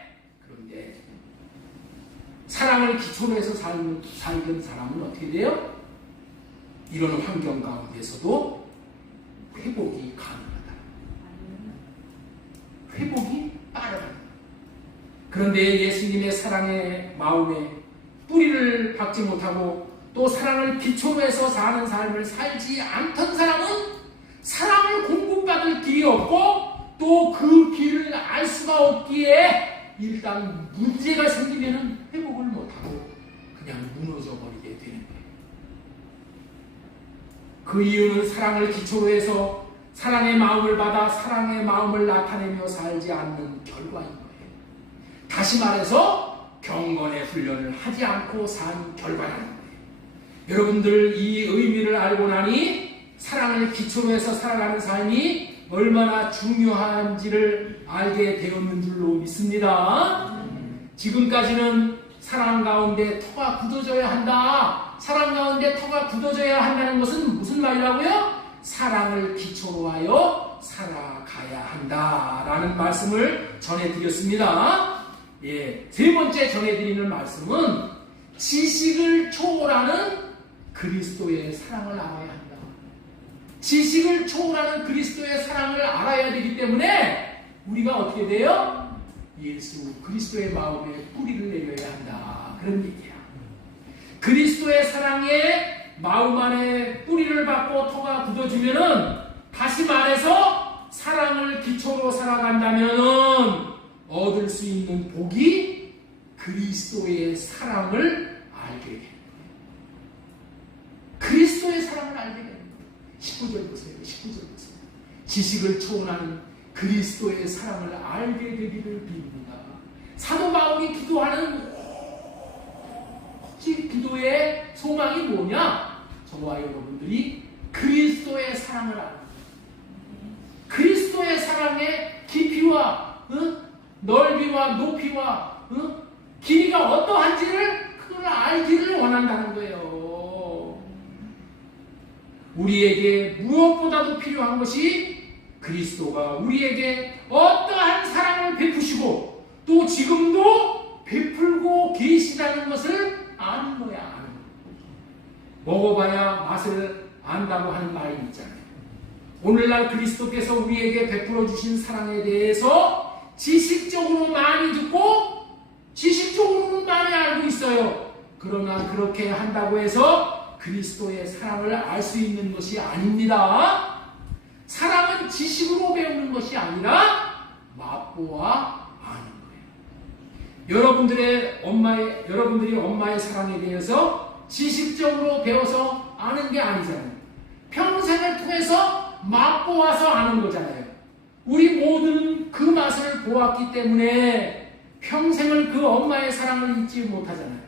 사랑을 기초로 해서 살던 사람은 어떻게 돼요? 이런 환경 가운데서도 회복이 가능하다. 회복이 빠르다. 그런데 예수님의 사랑의 마음에 뿌리를 박지 못하고 또 사랑을 기초로 해서 사는 삶을 살지 않던 사람은 사랑을 공급받을 길이 없고 또 그 길을 알 수가 없기에 일단 문제가 생기면 회복을 못하고 그냥 무너져 버리게 되는 거예요. 그 이유는 사랑을 기초로 해서 사랑의 마음을 받아 사랑의 마음을 나타내며 살지 않는 결과인 거예요. 다시 말해서 경건의 훈련을 하지 않고 산 결과라는 거예요. 여러분들 이 의미를 알고 나니 사랑을 기초로 해서 살아가는 삶이 얼마나 중요한지를 알게 되었는 줄로 믿습니다. 지금까지는 사랑 가운데 터가 굳어져야 한다. 사랑 가운데 터가 굳어져야 한다는 것은 무슨 말이라고요? 사랑을 기초로 하여 살아가야 한다라는 말씀을 전해드렸습니다. 예, 세 번째 전해드리는 말씀은 지식을 초월하는 그리스도의 사랑을 알아야 한다. 지식을 초월하는 그리스도의 사랑을 알아야 되기 때문에 우리가 어떻게 돼요? 예수 그리스도의 마음에 뿌리를 내려야 한다. 그런 얘기야. 그리스도의 사랑에 마음 안에 뿌리를 받고 터가 굳어지면은, 다시 말해서 사랑을 기초로 살아간다면은 얻을 수 있는 복이 그리스도의 사랑을 알게 됩니다. 그리스도의 사랑을 알게 됩니다. 19절 보세요. 19절 보세요. 지식을 초월하는 그리스도의 사랑을 알게 되기를 빕니다. 사도 바울이 기도하는 기도의 소망이 뭐냐? 저와 여러분들이 그리스도의 사랑을 알고, 그리스도의 사랑의 깊이와 넓이와 높이와 길이가 어떠한지를 그걸 알기를 원한다는 거예요. 우리에게 무엇보다도 필요한 것이 그리스도가 우리에게 어떠한 사랑을 베푸시고 또 지금도 베풀고 계시다는 것을 아는 거야. 아는 거야. 먹어봐야 맛을 안다고 하는 말이 있잖아요. 오늘날 그리스도께서 우리에게 베풀어 주신 사랑에 대해서 지식적으로 많이 듣고 지식적으로는 많이 알고 있어요. 그러나 그렇게 한다고 해서 그리스도의 사랑을 알 수 있는 것이 아닙니다. 사랑은 지식으로 배우는 것이 아니라 맛보아 아는 거예요. 여러분들이 엄마의 사랑에 대해서 지식적으로 배워서 아는 게 아니잖아요. 평생을 통해서 맛보아서 아는 거잖아요. 우리 모두는 그 맛을 보았기 때문에 평생을 그 엄마의 사랑을 잊지 못하잖아요.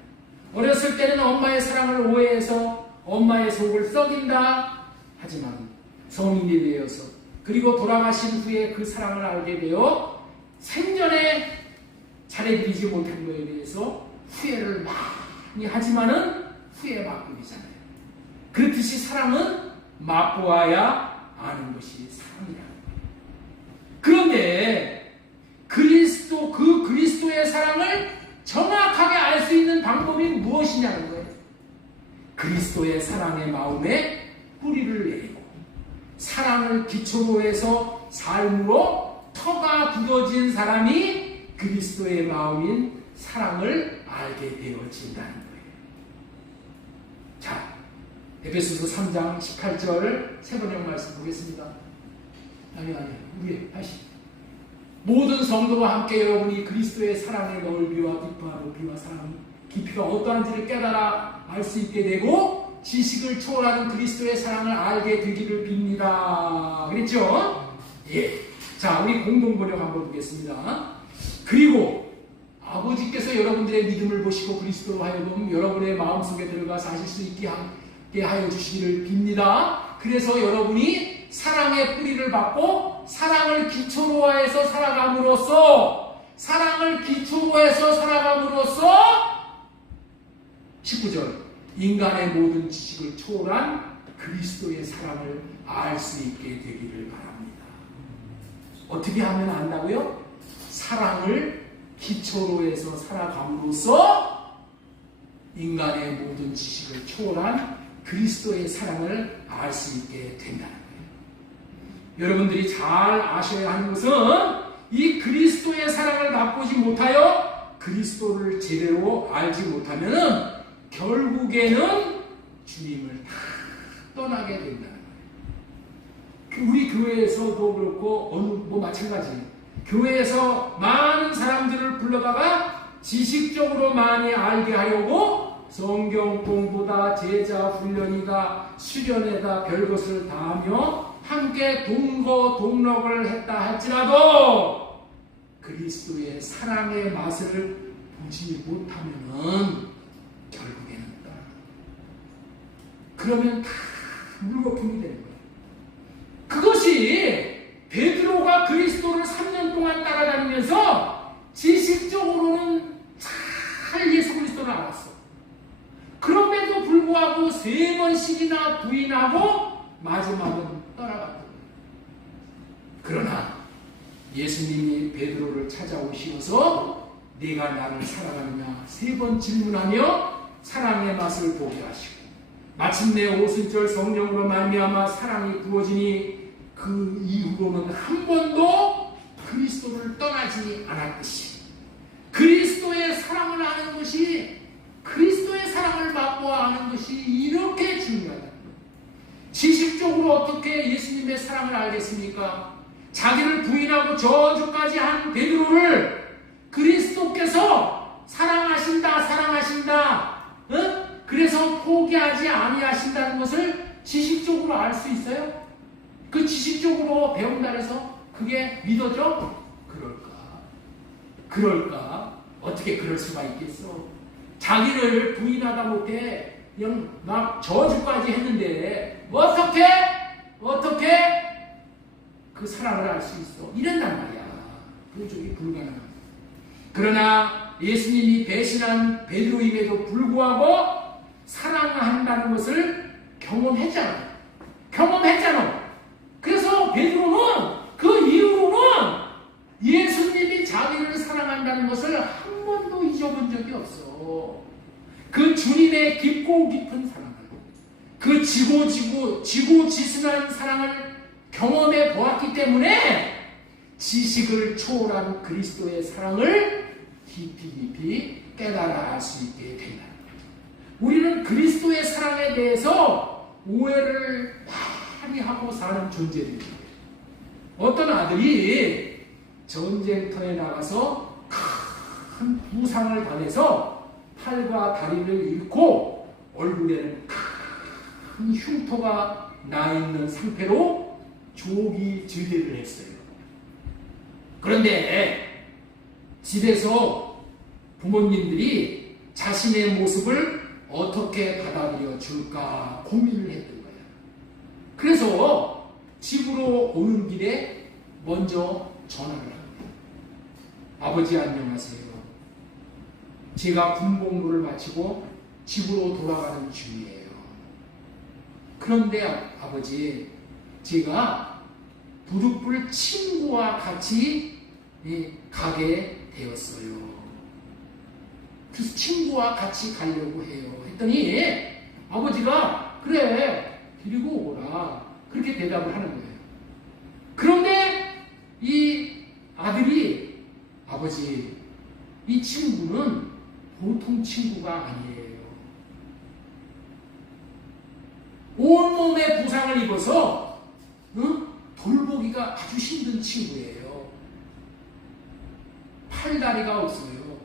어렸을 때는 엄마의 사랑을 오해해서 엄마의 속을 썩인다 하지만 성인이 되어서 그리고 돌아가신 후에 그 사랑을 알게 되어 생전에 잘해드리지 못한 것에 대해서 후회를 많이 하지만은 후회받게 되잖아요. 그렇듯이 사랑은 맛보아야 아는 것이 사랑이다. 그런데 그리스도의 사랑을 정확하게 알 수 있는 방법이 무엇이냐는 거예요. 그리스도의 사랑의 마음에 뿌리를 내리고 사랑을 기초로 해서 삶으로 터가 굳어진 사람이 그리스도의 마음인 사랑을 알게 되어진다는 거예요. 자, 에베소서 3장 18절 세 번역 말씀 보겠습니다. 아니 우리 다시. 모든 성도와 함께 여러분이 그리스도의 사랑의 넓이와 높이와 사랑 깊이가 어떠한지를 깨달아 알 수 있게 되고 지식을 초월하는 그리스도의 사랑을 알게 되기를 빕니다. 그랬죠? 예. 자, 우리 공동 번역 한번 보겠습니다. 그리고 아버지께서 여러분들의 믿음을 보시고 그리스도로 하여금 여러분의 마음속에 들어가 사실 수 있게 하여 주시기를 빕니다. 그래서 여러분이 사랑의 뿌리를 받고 사랑을 기초로 해서 살아감으로써 19절 인간의 모든 지식을 초월한 그리스도의 사랑을 알 수 있게 되기를 바랍니다. 어떻게 하면 안다고요? 사랑을 기초로 해서 살아감으로써 인간의 모든 지식을 초월한 그리스도의 사랑을 알 수 있게 된다는 거예요. 여러분들이 잘 아셔야 하는 것은 이 그리스도의 사랑을 맛보지 못하여 그리스도를 제대로 알지 못하면 결국에는 주님을 다 떠나게 된다는 거예요. 우리 교회에서도 그렇고 마찬가지. 교회에서 많은 사람들을 불러다가 지식적으로 많이 알게 하려고 성경 공부다, 제자 훈련이다, 수련회다 별것을 다 하며 함께 동거동락을 했다 할지라도 그리스도의 사랑의 맛을 보지 못하면은 결국에는 그러면 다 물거품이 되는 거예요. 그것이 베드로가 그리스도를 3년 동안 따라다니면서 지식적으로는 잘 예수 그리스도를 알았어. 그럼에도 불구하고 3번씩이나 부인하고 마지막은 그러나 예수님이 베드로를 찾아오시어서 네가 나를 사랑하느냐 3번 질문하며 사랑의 맛을 보게 하시고 마침내 오순절 성령으로 말미암아 사랑이 부어지니 그 이후로는 한 번도 그리스도를 떠나지 않았듯이 그리스도의 사랑을 아는 것이 그리스도의 사랑을 맛보아 아는 것이 이렇게 중요하다. 지식적으로 어떻게 예수님의 사랑을 알겠습니까? 자기를 부인하고 저주까지 한 베드로를 그리스도께서 사랑하신다. 그래서 포기하지 아니하신다는 것을 지식적으로 알 수 있어요? 그 지식적으로 배운다 해서 그게 믿어져? 그럴까? 어떻게 그럴 수가 있겠어? 자기를 부인하다 못해 그냥 막 저주까지 했는데 어떻게 그 사랑을 알 수 있어? 이런단 말이야. 도저히 불가능합니다. 그러나 예수님이 배신한 베드로임에도 불구하고 사랑한다는 것을 경험했잖아. 그래서 베드로는 그 이후로는 예수님이 자기를 사랑한다는 것을 한 번도 잊어본 적이 없어. 그 주님의 깊고 깊은 사랑을, 그 지고지순한 사랑을 경험해 보았기 때문에 지식을 초월한 그리스도의 사랑을 깊이 깨달아 알 수 있게 된다. 우리는 그리스도의 사랑에 대해서 오해를 많이 하고 사는 존재들입니다. 어떤 아들이 전쟁터에 나가서 큰 부상을 당해서 팔과 다리를 잃고 얼굴에는 큰 흉터가 나 있는 상태로 조기 제대를 했어요. 그런데 집에서 부모님들이 자신의 모습을 어떻게 받아들여 줄까 고민을 했던 거예요. 그래서 집으로 오는 길에 먼저 전화를 합니다. 아버지 안녕하세요. 제가 군복무를 마치고 집으로 돌아가는 중이에요. 그런데 아버지, 제가 부득불 친구와 같이 가게 되었어요. 그래서 친구와 같이 가려고 해요. 했더니 아버지가 그래 데리고 오거라 그렇게 대답을 하는 거예요. 그런데 이 아들이 아버지, 이 친구는 보통 친구가 아니에요. 온몸에 부상을 입어서 돌보기가 아주 힘든 친구예요. 팔다리가 없어요.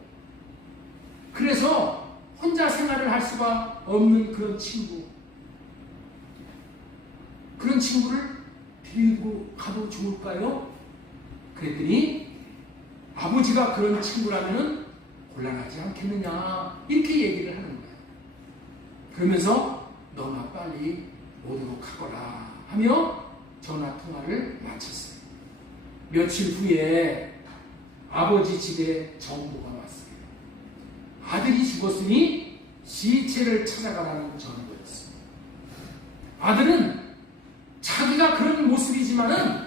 그래서 혼자 생활을 할 수가 없는 그런 친구. 그런 친구를 데리고 가도 좋을까요? 그랬더니 아버지가 그런 친구라면 곤란하지 않겠느냐 이렇게 얘기를 하는 거예요. 그러면서 너나 빨리 오도록 하거라 하며 전화 통화를 마쳤어요. 며칠 후에 아버지 집에 정보가 왔어요. 아들이 죽었으니 시체를 찾아가라는 전보였어요. 아들은 자기가 그런 모습이지만은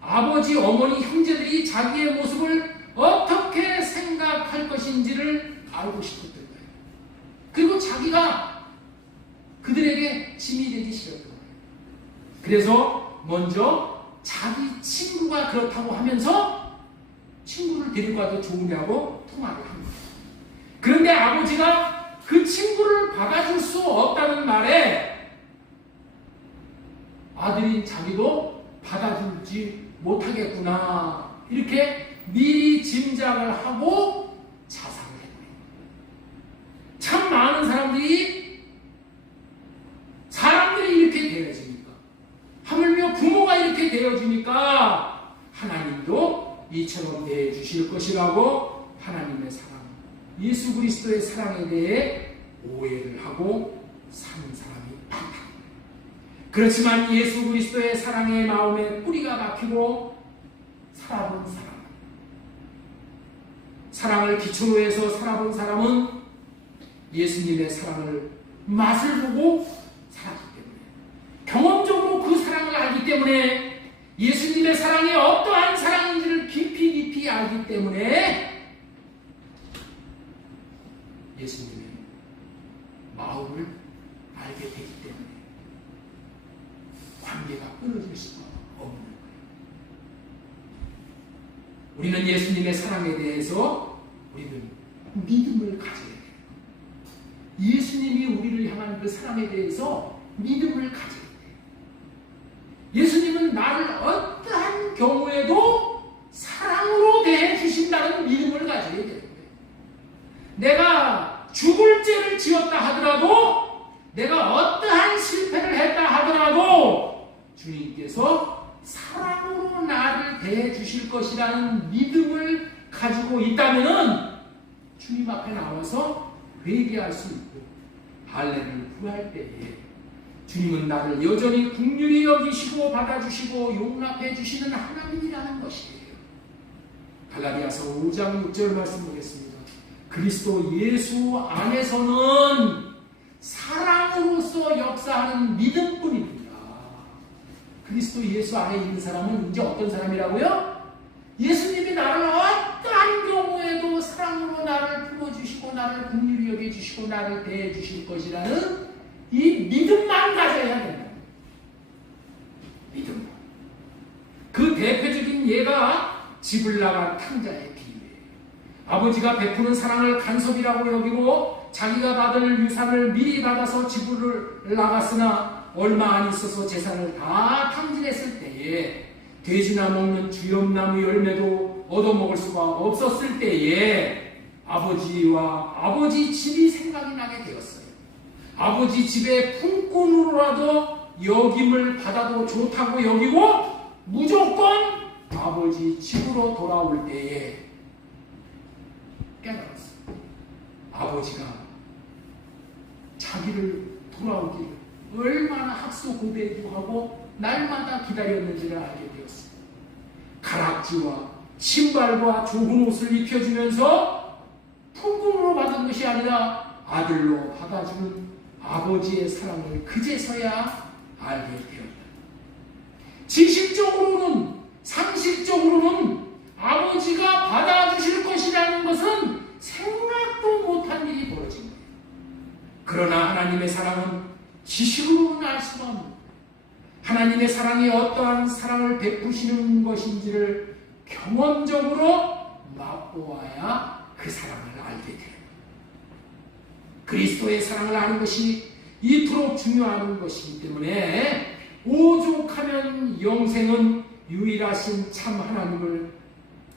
아버지, 어머니, 형제들이 자기의 모습을 어떻게 생각할 것인지를 알고 싶었던 거예요. 그리고 자기가 그들에게 짐이 되기 싫었던 거예요. 그래서 먼저 자기 친구가 그렇다고 하면서 친구를 데리고 와도 좋으냐고 통화를 합니다. 그런데 아버지가 그 친구를 받아줄 수 없다는 말에 아들인 자기도 받아주지 못하겠구나 이렇게 미리 짐작을 하고 자살을 해버린 거예요. 참 많은 사람들이 이렇게 되어지니까, 하물며 부모가 이렇게 되어지니까 하나님도 이처럼 대해주실 것이라고 하나님의 사랑, 예수 그리스도의 사랑에 대해 오해를 하고 사는 사람이 많다. 그렇지만 예수 그리스도의 사랑의 마음에 뿌리가 박히고 살아본 사람, 사랑을 기초로 해서 살아본 사람은 예수님의 사랑을 맛을 보고 살았기 때문에, 경험적으로 그 사랑을 알기 때문에 예수님의 사랑이 어떠한 사랑인지를 깊이 알기 때문에 예수님의 마음을 알게 되기 때문에 관계가 끊어질 수가 없는 거예요. 우리는 예수님의 사랑에 대해서 우리는 믿음을 가져야 돼요. 예수님이 우리를 향한 그 사랑에 대해서 믿음을 가져야 돼요. 예수님은 나를 어떠한 경우에도 사랑으로 대해 주신다는 믿음을 가져야 되는 거예요. 내가 죽을 죄를 지었다 하더라도, 내가 어떠한 실패를 했다 하더라도 주님께서 사랑으로 나를 대해 주실 것이라는 믿음을 가지고 있다면 주님 앞에 나와서 회개할 수 있고 할례를 구할 때에 주님은 나를 여전히 긍휼히 여기시고 받아주시고 용납해 주시는 하나님이라는 것이에요. 갈라디아서 5장 6절 말씀 보겠습니다. 그리스도 예수 안에서는 사랑으로서 역사하는 믿음뿐입니다. 그리스도 예수 안에 있는 사람은 이제 어떤 사람이라고요? 예수님이 나를 어떠한 경우에도 사랑으로 나를 품어주시고 나를 긍휼히 여겨주시고 나를 대해주실 것이라는 이 믿음만 가져야 된다. 믿음만. 그 대표적인 예가 집을 나간 탕자의 비유예요. 아버지가 베푸는 사랑을 간섭이라고 여기고 자기가 받을 유산을 미리 받아서 집을 나갔으나 얼마 안 있어서 재산을 다 탕진했을 때에 돼지나 먹는 주염나무 열매도 얻어먹을 수가 없었을 때에 아버지와 아버지 집이 생각이 나게 되었어요. 아버지 집에 품꾼으로라도 역임을 받아도 좋다고 여기고 무조건 아버지 집으로 돌아올 때에 깨달았어요. 아버지가 자기를 돌아오기를 얼마나 학수고대하고 날마다 기다렸는지를 알게 되었어요. 가락지와 신발과 좋은 옷을 입혀주면서 품꾼으로 받은 것이 아니라 아들로 받아주는 아버지의 사랑을 그제서야 알게 되었다. 지식적으로는, 상식적으로는 아버지가 받아주실 것이라는 것은 생각도 못한 일이 벌어진 거예요. 그러나 하나님의 사랑은 지식으로는 알 수가 없는 거예요. 하나님의 사랑이 어떠한 사랑을 베푸시는 것인지를 경험적으로 맛보아야 그 사랑을 알게 돼요. 그리스도의 사랑을 아는 것이 이토록 중요한 것이기 때문에 오죽하면 영생은 유일하신 참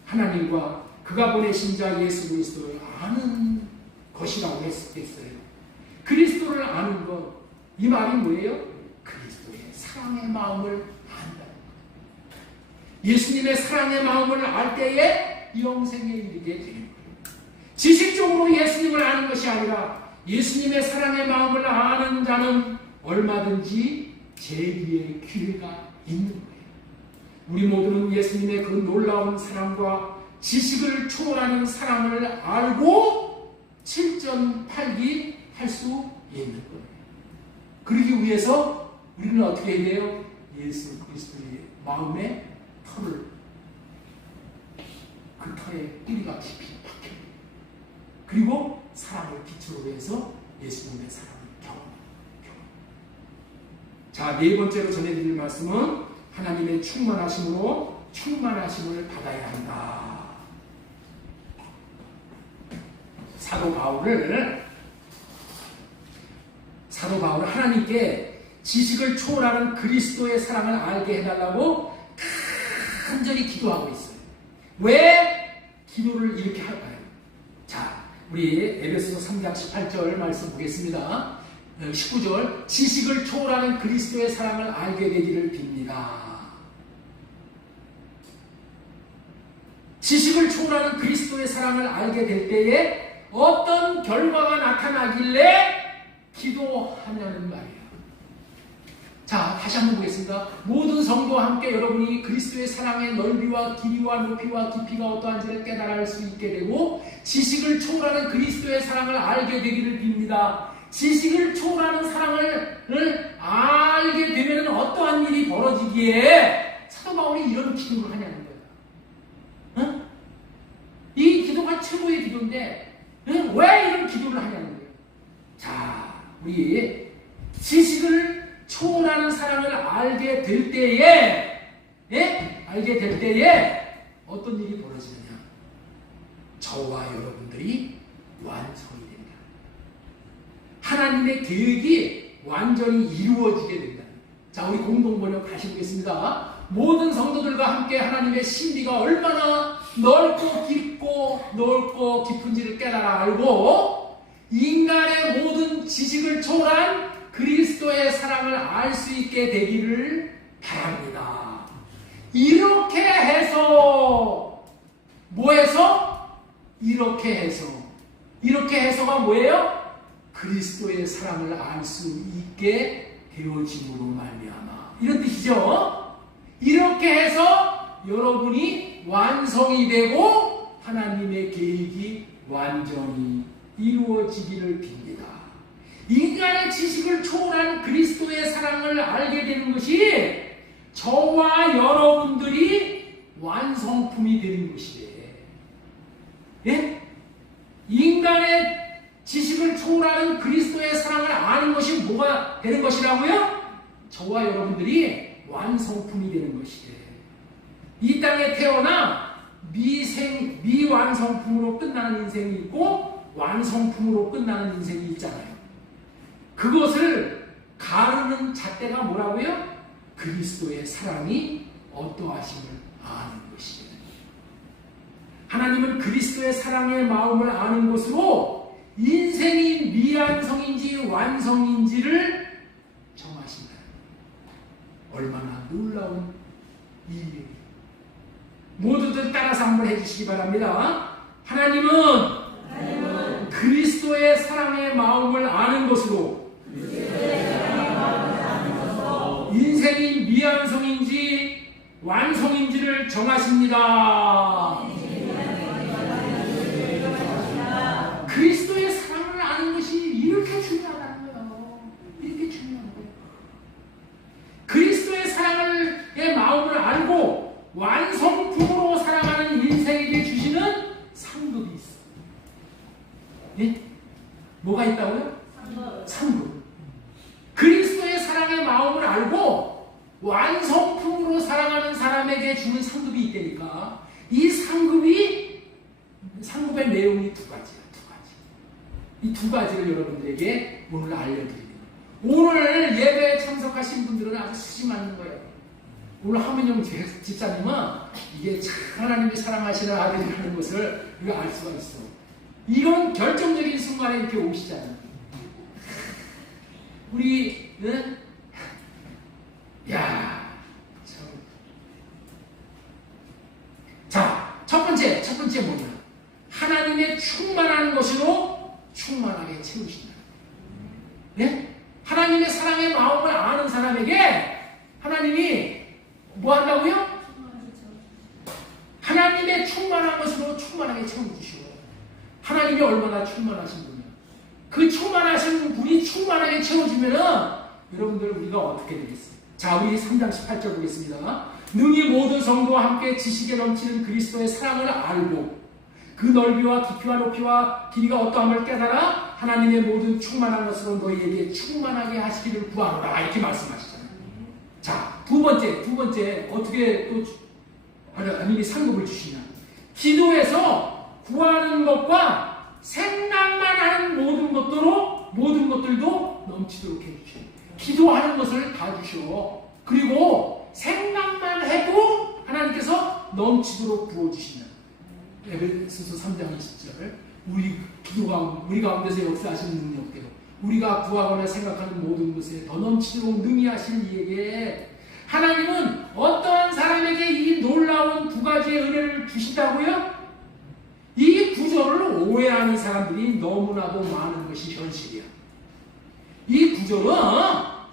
하나님과 그가 보내신 자 예수 그리스도를 아는 것이라고 했겠어요. 그리스도를 아는 것, 이 말이 뭐예요? 그리스도의 사랑의 마음을 안다는 것. 예수님의 사랑의 마음을 알 때에 영생에 이르게 되는 거예요. 지식적으로 예수님을 아는 것이 아니라 예수님의 사랑의 마음을 아는 자는 얼마든지 재기의 기회가 있는 거예요. 우리 모두는 예수님의 그 놀라운 사랑과 지식을 초월하는 사랑을 알고 7전8기 할 수 있는 거예요. 그러기 위해서 우리는 어떻게 해야 돼요? 예수 그리스도의 마음의 털을 그 털에 뿌리가 깊이 박혀요. 그리고 사랑을 기초로 해서 예수님의 사랑을 경험해요. 자, 네 번째로 전해드릴 말씀은 하나님의 충만하심으로 충만하심을 받아야 한다. 사도 바울은 하나님께 지식을 초월하는 그리스도의 사랑을 알게 해달라고 간절히 기도하고 있어요. 왜 기도를 이렇게 할까요? 자, 우리 에베소서 3장 18절 말씀 보겠습니다. 19절, 지식을 초월하는 그리스도의 사랑을 알게 되기를 빕니다. 지식을 초월하는 그리스도의 사랑을 알게 될 때에 어떤 결과가 나타나길래 기도하냐는 말이에요. 자, 다시 한번 보겠습니다. 모든 성도와 함께 여러분이 그리스도의 사랑의 넓이와 길이와 높이와 깊이가 어떠한지를 깨달을 수 있게 되고 지식을 초월하는 그리스도의 사랑을 알게 되기를 빕니다. 지식을 초월하는 사랑을 알게 되면 어떠한 일이 벌어지기에 사도 바울이 이런 기도를 하냐는 거야. 어? 이 기도가 최고의 기도인데 왜 이런 기도를 하냐는 거예요. 자, 우리 지식을 초월하는 사랑을 알게 될 때에, 알게 될 때에 어떤 일이 벌어지느냐? 저와 여러분들이 완성이 된다. 하나님의 계획이 완전히 이루어지게 된다. 자, 우리 공동 번역 다시 보겠습니다. 모든 성도들과 함께 하나님의 신비가 얼마나 넓고 깊은지를 깨달아 알고 인간의 모든 지식을 초월한 그리스도의 사랑을 알 수 있게 되기를 바랍니다. 이렇게 해서 이렇게 해서가 뭐예요? 그리스도의 사랑을 알 수 있게 되어짐으로 말미암아. 이런 뜻이죠. 이렇게 해서 여러분이 완성이 되고 하나님의 계획이 완전히 이루어지기를 빕니다. 인간의 지식을 초월한 그리스도의 사랑을 알게 되는 것이 저와 여러분들이 완성품이 되는 것이래. 예? 인간의 지식을 초월하는 그리스도의 사랑을 아는 것이 뭐가 되는 것이라고요? 저와 여러분들이 완성품이 되는 것이래. 이 땅에 태어나 미완성품으로 끝나는 인생이 있고 완성품으로 끝나는 인생이 있잖아요. 그것을 가르는 잣대가 뭐라고요? 그리스도의 사랑이 어떠하심을 아는 것이에요. 하나님은 그리스도의 사랑의 마음을 아는 것으로 인생이 미완성인지 완성인지를 정하신다. 얼마나 놀라운 일이에요. 모두들 따라서 한번 해주시기 바랍니다. 하나님은 그리스도의 사랑의 마음을 아는 것으로 인생이 미완성인지 완성인지를 정하십니다. 그리스도의 사랑을 아는 것이 이렇게 중요하다는 거예요. 이렇게 중요한 거예요. 그리스도의 사랑의 마음을 알고 완성품으로 살아가는 인생에게 주시는 상급이 있어. 예? 뭐가 있다고요? 상급. 그리스도의 사랑의 마음을 알고 완성품으로 살아가는 사람에게 주는 상급이 있다니까. 이 상급의 내용이 두 가지야. 이 두 가지를 여러분들에게 오늘 알려드리는 거예요. 오늘 예배에 참석하신 분들은 아주 수지 맞는 거예요. 오늘 하문영 집사님은 이게 참 하나님이 사랑하시는 아들이라는 것을 우리가 알 수가 있어. 이런 결정적인 순간에 이렇게 오시잖아요. 우리는 참. 자, 첫 번째 뭐냐? 하나님의 충만한 것으로 충만하게 채우신다. 네? 하나님의 사랑의 마음을 아는 사람에게 하나님이 뭐 한다고요? 하나님의 충만한 것으로 충만하게 채워주시고, 하나님이 얼마나 충만하신 분이야. 그 충만하신 분이 충만하게 채워지면은 여러분들 우리가 어떻게 되겠어요? 자, 우리 3장 18절 보겠습니다. 능히 모든 성도와 함께 지식에 넘치는 그리스도의 사랑을 알고 그 넓이와 깊이와 높이와 길이가 어떠함을 깨달아 하나님의 모든 충만한 것으로 너희에게 충만하게 하시기를 구하노라. 이렇게 말씀하시잖아요. 자, 두 번째 어떻게 또 하나님이 상급을 주시냐? 기도에서 구하는 것과 생각만 하는 모든 것들도 넘치도록 해주셔. 기도하는 것을 다 주셔. 그리고 생각만 해도 하나님께서 넘치도록 부어주시냐. 에베소서 3장 20절. 우리 가운데서 역사하시는 능력대로 우리가 구하거나 생각하는 모든 것에 더 넘치도록 능히 하신 이에게 하나님은 어떠한 사람에게 이 놀라운 두 가지의 은혜를 주신다고요? 이 구절을 오해하는 사람들이 너무나도 많은 것이 현실이야. 이 구절은,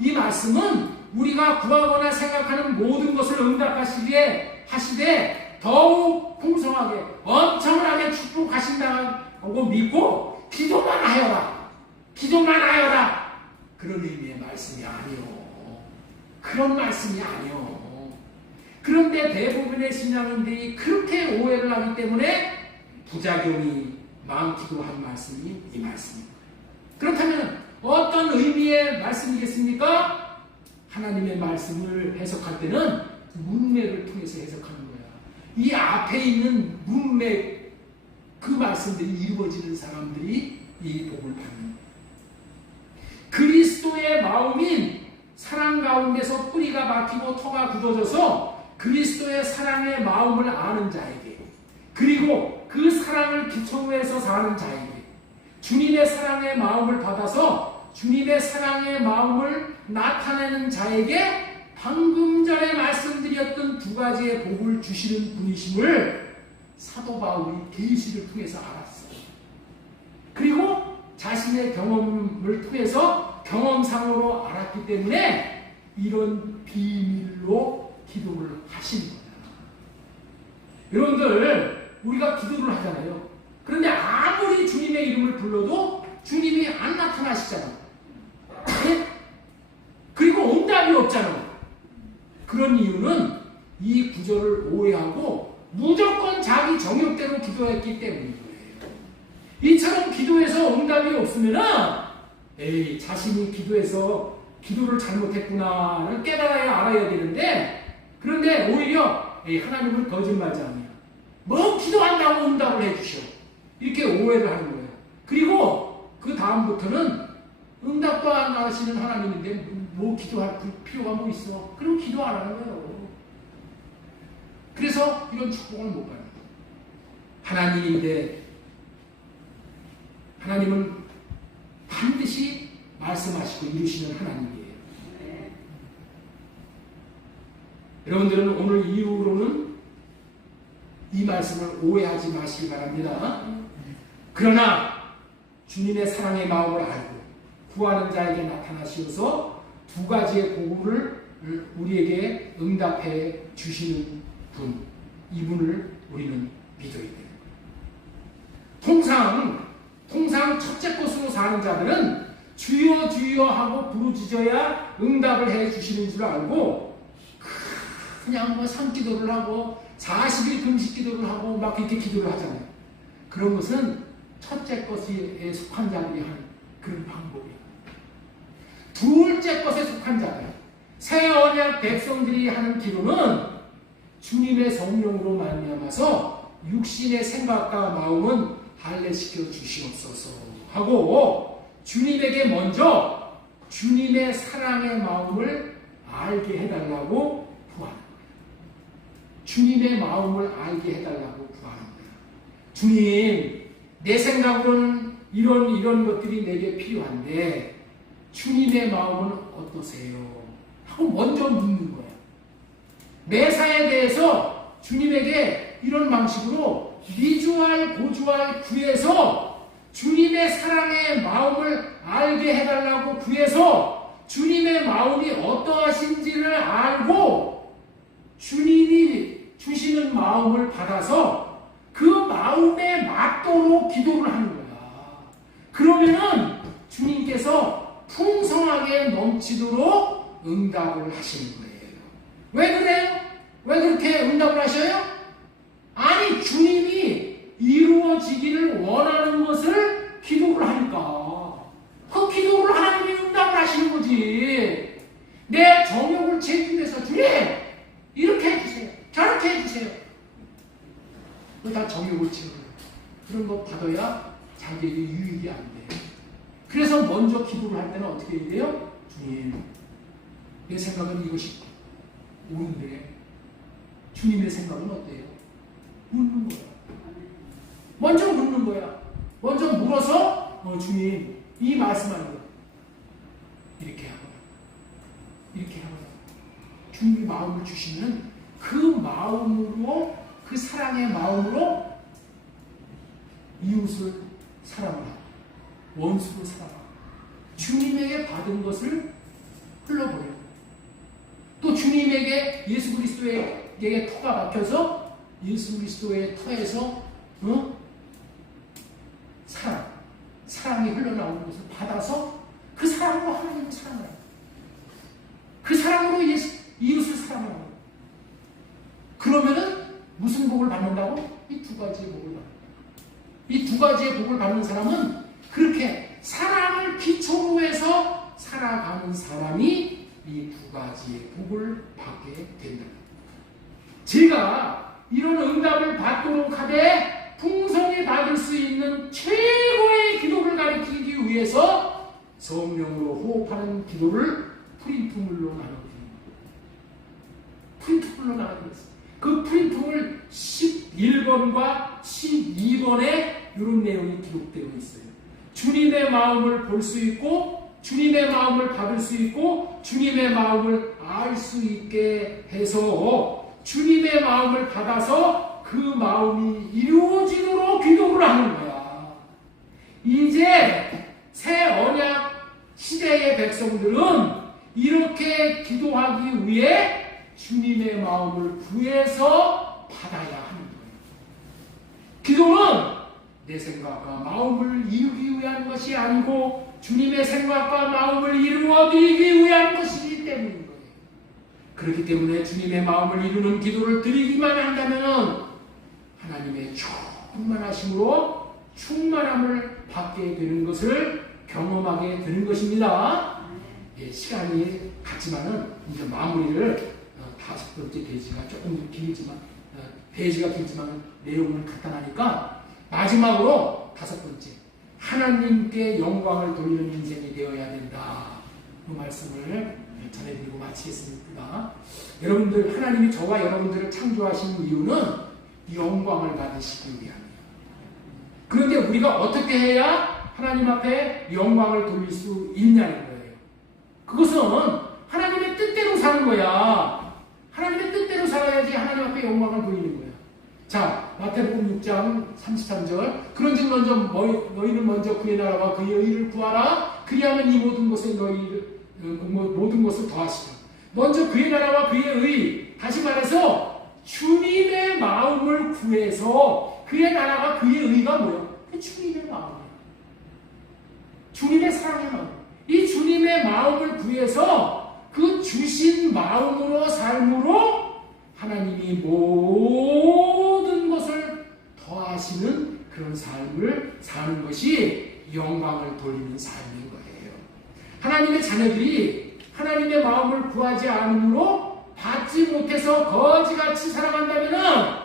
이 말씀은 우리가 구하거나 생각하는 모든 것을 응답하시되 더욱 풍성하게 엄청나게 축복하신다고 믿고 기도만 하여라 그런 의미의 말씀이 아니요. 그런 말씀이 아니요. 그런데 대부분의 신앙인들이 그렇게 오해를 하기 때문에 부작용이 많기도 한 말씀이 이 말씀입니다. 그렇다면 어떤 의미의 말씀이겠습니까? 하나님의 말씀을 해석할 때는 문맥을 통해서 해석하는 거야. 이 앞에 있는 문맥, 그 말씀들이 이루어지는 사람들이 이 복을 받는 거예요. 그리스도의 마음인 사랑 가운데서 뿌리가 박히고 터가 굳어져서 그리스도의 사랑의 마음을 아는 자에게, 그리고 그 사랑을 기초해서 사는 자에게, 주님의 사랑의 마음을 받아서 주님의 사랑의 마음을 나타내는 자에게 방금 전에 말씀드렸던 두 가지의 복을 주시는 분이심을 사도 바울이 계시를 통해서 알았어요. 그리고 자신의 경험을 통해서 경험상으로 알았기 때문에 이런 비밀로 기도를 하시는 거예요. 여러분들, 우리가 기도를 하잖아요. 그런데 아무리 주님의 이름을 불러도 주님이 안 나타나시잖아요. 네? 그리고 응답이 없잖아요. 그런 이유는 이 구절을 오해하고 무조건 자기 정욕대로 기도했기 때문인 거예요. 이처럼 기도해서 응답이 없으면은 자신이 기도해서 기도를 잘못했구나를 깨달아야 알아야 되는데, 그런데 오히려 하나님은 거짓말장이야. 뭐 기도한다고 응답을 해주셔. 이렇게 오해를 하는 거예요. 그리고 그 다음부터는 응답도 안 하시는 하나님인데 뭐 기도할 필요가 뭐 있어. 그럼 기도 안 하는 거예요. 그래서 이런 축복을 못 받는 거예요. 하나님인데 하나님은 반드시 말씀하시고 이루시는 하나님이에요. 여러분들은 오늘 이후로는 이 말씀을 오해하지 마시기 바랍니다. 그러나 주님의 사랑의 마음을 알고 구하는 자에게 나타나시어서 두 가지의 복을 우리에게 응답해 주시는 분, 이분을 우리는 믿어야 되는 거예요. 통상 첫째 것으로 사는 자들은 주여 주여 하고 부르짖어야 응답을 해 주시는 줄 알고 그냥 뭐 산기도를 하고 40일 금식 기도를 하고 막 이렇게 기도를 하잖아요. 그런 것은 첫째 것에 속한 자들이 하는 그런 방법이에요. 둘째 것에 속한 자들, 새 언약 백성들이 하는 기도는 주님의 성령으로 말미암아서 육신의 생각과 마음은 할례시켜 주시옵소서 하고 주님에게 먼저 주님의 사랑의 마음을 알게 해달라고 구하는 거예요. 주님의 마음을 알게 해달라고 구하는 거예요. 주님, 내 생각으로는 이런 것들이 내게 필요한데 주님의 마음은 어떠세요? 하고 먼저 묻는 거예요. 매사에 대해서 주님에게 이런 방식으로 미주알 고주알 구해서 주님의 사랑의 마음을 알게 해달라고 구해서 주님의 마음이 어떠하신지를 알고 주님이 주시는 마음을 받아서 그 마음에 맞도록 기도를 하는 거야. 그러면은 주님께서 풍성하게 넘치도록 응답을 하시는 거예요. 왜 그래요? 왜 그렇게 응답을 하셔요? 아니, 주님이 이루어지기를 원하는 것을 기도를 하니까 그 기도를 하나님이 응답을 하시는 거지. 내 정욕을 책임져서 주님 이렇게 해주세요, 저렇게 해주세요. 그거 다 정욕을 채우는 그런 거 받아야 자기에게 유익이 안 돼. 그래서 먼저 기도를 할 때는 어떻게 해야 돼요? 주님, 내 생각은 이것이 옳은데 주님의 생각은 어때요? 묻는 거야. 먼저 묻는 거야. 먼저 물어서 주님, 이 말씀하는 거 이렇게 하거나 이렇게 하거나 주님이 마음을 주시면 그 마음으로, 그 사랑의 마음으로 이웃을 사랑하고 원수를 사랑하고 주님에게 받은 것을 흘려보내고 또 주님에게 예수 그리스도에게 터가 박혀서 예수 그리스도의 터에서 사랑이 흘러나오는 것을 받아서 그 사랑으로 하나님을 사랑해요. 그 사랑으로 이웃을 사랑하고 그러면은 무슨 복을 받는다고? 이 두 가지의 복을 받는다. 이 두 가지의 복을 받는 사람은 그렇게 사랑을 기초로 해서 살아가는 사람이 이 두 가지의 복을 받게 된다. 제가 이런 응답을 받도록 하되 풍성히 받을 수 있는 최고의 기도를 가르치기 위해서 성령으로 호흡하는 기도를 프린트물로 나눠드립니다. 프린트물로 나눠드렸어요. 그 프린트물 11번과 12번에 이런 내용이 기록되어 있어요. 주님의 마음을 볼 수 있고 주님의 마음을 받을 수 있고 주님의 마음을 알 수 있게 해서 주님의 마음을 받아서 그 마음이 이루어지도록 기도를 하는 거야. 이제 새 언약 시대의 백성들은 이렇게 기도하기 위해 주님의 마음을 구해서 받아야 하는 거예요. 기도는 내 생각과 마음을 이루기 위한 것이 아니고 주님의 생각과 마음을 이루어드리기 위한 것이기 때문인 거예요. 그렇기 때문에 주님의 마음을 이루는 기도를 드리기만 한다면 하나님의 충만하심으로 충만함을 받게 되는 것을 경험하게 되는 것입니다. 예, 시간이 갔지만은 이제 마무리를 다섯 번째 페이지가 조금 길지만 페이지가 길지만 내용은 간단하니까 마지막으로 다섯 번째 하나님께 영광을 돌리는 인생이 되어야 된다. 그 말씀을 전해드리고 마치겠습니다. 여러분들 하나님이 저와 여러분들을 창조하신 이유는 영광을 받으시기 위함이에요. 그런데 우리가 어떻게 해야 하나님 앞에 영광을 돌릴 수 있냐는 거예요. 그것은 하나님의 뜻대로 사는 거야. 하나님의 뜻대로 살아야지 하나님 앞에 영광을 돌리는 거야. 자, 마태복음 6장 33절 그런즉 먼저 너희는 먼저 그의 나라와 그의 의를 구하라. 그리하면 이 모든 것을 모든 것을 더하시라. 먼저 그의 나라와 그의 의, 다시 말해서 주님의 마음을 구해서 그의 나라가 그의 의가 뭐야? 그 주님의 마음이야. 주님의 사랑의 마음. 이 주님의 마음을 구해서 그 주신 마음으로 삶으로 하나님이 모든 것을 더하시는 그런 삶을 사는 것이 영광을 돌리는 삶인 거예요. 하나님의 자녀들이 하나님의 마음을 구하지 않으므로 받지 못해서 거지같이 살아간다면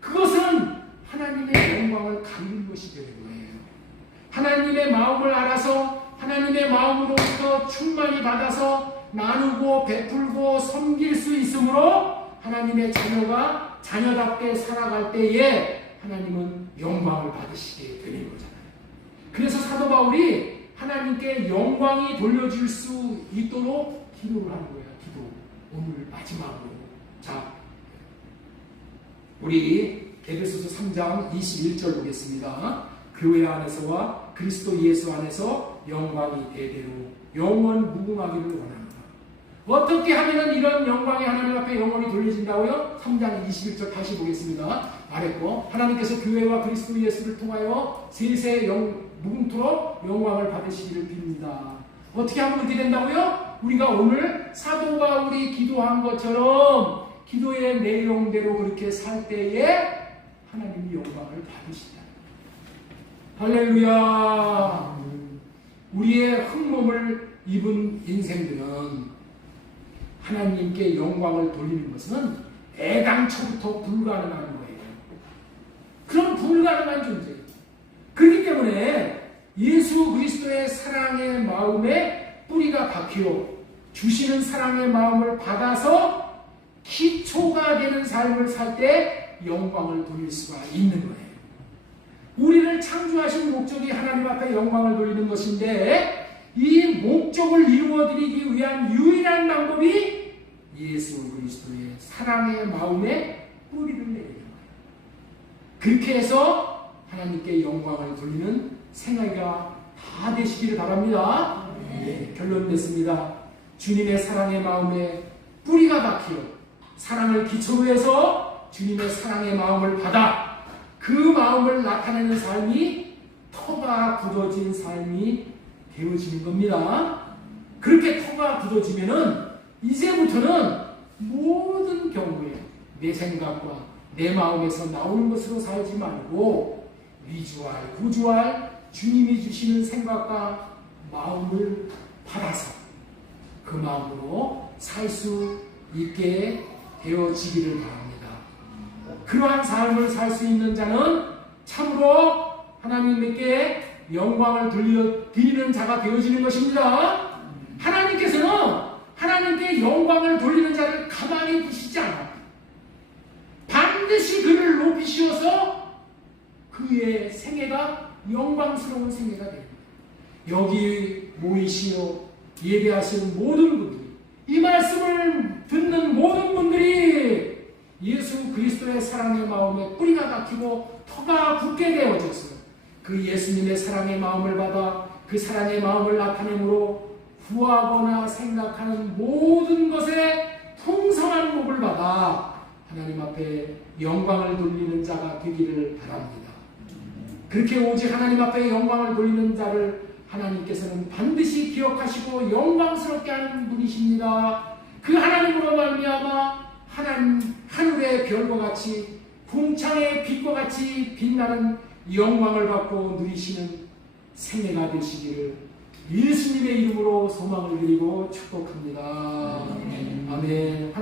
그것은 하나님의 영광을 가리는 것이 되는 거예요. 하나님의 마음을 알아서 하나님의 마음으로부터 충만히 받아서 나누고 베풀고 섬길 수 있으므로 하나님의 자녀가 자녀답게 살아갈 때에 하나님은 영광을 받으시게 되는 거잖아요. 그래서 사도 바울이 하나님께 영광이 돌려질 수 있도록 기도를 하는 거예요. 기도. 오늘 마지막으로. 자, 우리 에베소서 3장 21절 보겠습니다. 교회 안에서와 그리스도 예수 안에서 영광이 대대로 영원 무궁하기를 원합니다. 어떻게 하면 이런 영광이 하나님 앞에 영원히 돌려진다고요? 3장 21절 다시 보겠습니다. 말했고 하나님께서 교회와 그리스도 예수를 통하여 세세 무궁토록 영광을 받으시기를 빕니다. 어떻게 하면 그렇게 된다고요? 우리가 오늘 사도 바울이 기도한 것처럼 기도의 내용대로 그렇게 살 때에 하나님이 영광을 받으시다. 할렐루야. 우리의 흙몸을 입은 인생들은 하나님께 영광을 돌리는 것은 애당초부터 불가능한 거예요. 그럼 불가능한 존재예요. 그렇기 때문에 예수 그리스도의 사랑의 마음에 뿌리가 박혀 주시는 사랑의 마음을 받아서 기초가 되는 삶을 살 때 영광을 돌릴 수가 있는 거예요. 우리를 창조하신 목적이 하나님 앞에 영광을 돌리는 것인데 이 목적을 이루어드리기 위한 유일한 방법이 예수 그리스도의 사랑의 마음에 뿌리를 내리는 거예요. 그렇게 해서 하나님께 영광을 돌리는 생애가 다 되시기를 바랍니다. 네, 결론 냈습니다. 주님의 사랑의 마음에 뿌리가 박혀 사랑을 기초로 해서 주님의 사랑의 마음을 받아 그 마음을 나타내는 삶이 터가 굳어진 삶이 되어지는 겁니다. 그렇게 터가 굳어지면은 이제부터는 모든 경우에 내 생각과 내 마음에서 나오는 것으로 살지 말고 위주할, 구주할 주님이 주시는 생각과 마음을 받아서 그 마음으로 살 수 있게 되어지기를 바랍니다. 그러한 삶을 살 수 있는 자는 참으로 하나님께 영광을 드리는 자가 되어지는 것입니다. 하나님께서는 하나님께 영광을 돌리는 자를 가만히 두시지 않아. 반드시 그를 높이시어서 그의 생애가 영광스러운 생애가 됩니다. 여기 모이시어 예배하시는 모든 분들이, 이 말씀을 듣는 모든 분들이 예수 그리스도의 사랑의 마음에 뿌리가 박히고 터가 굳게 되어져서 그 예수님의 사랑의 마음을 받아 그 사랑의 마음을 나타내므로 구하거나 생각하는 모든 것에 풍성한 복을 받아 하나님 앞에 영광을 돌리는 자가 되기를 바랍니다. 그렇게 오직 하나님 앞에 영광을 돌리는 자를 하나님께서는 반드시 기억하시고 영광스럽게 하는 분이십니다. 그 하나님으로 말미암아 하늘의 별과 같이 궁창의 빛과 같이 빛나는 영광을 받고 누리시는 생애가 되시기를 예수님의 이름으로 소망을 드리고 축복합니다. 아멘.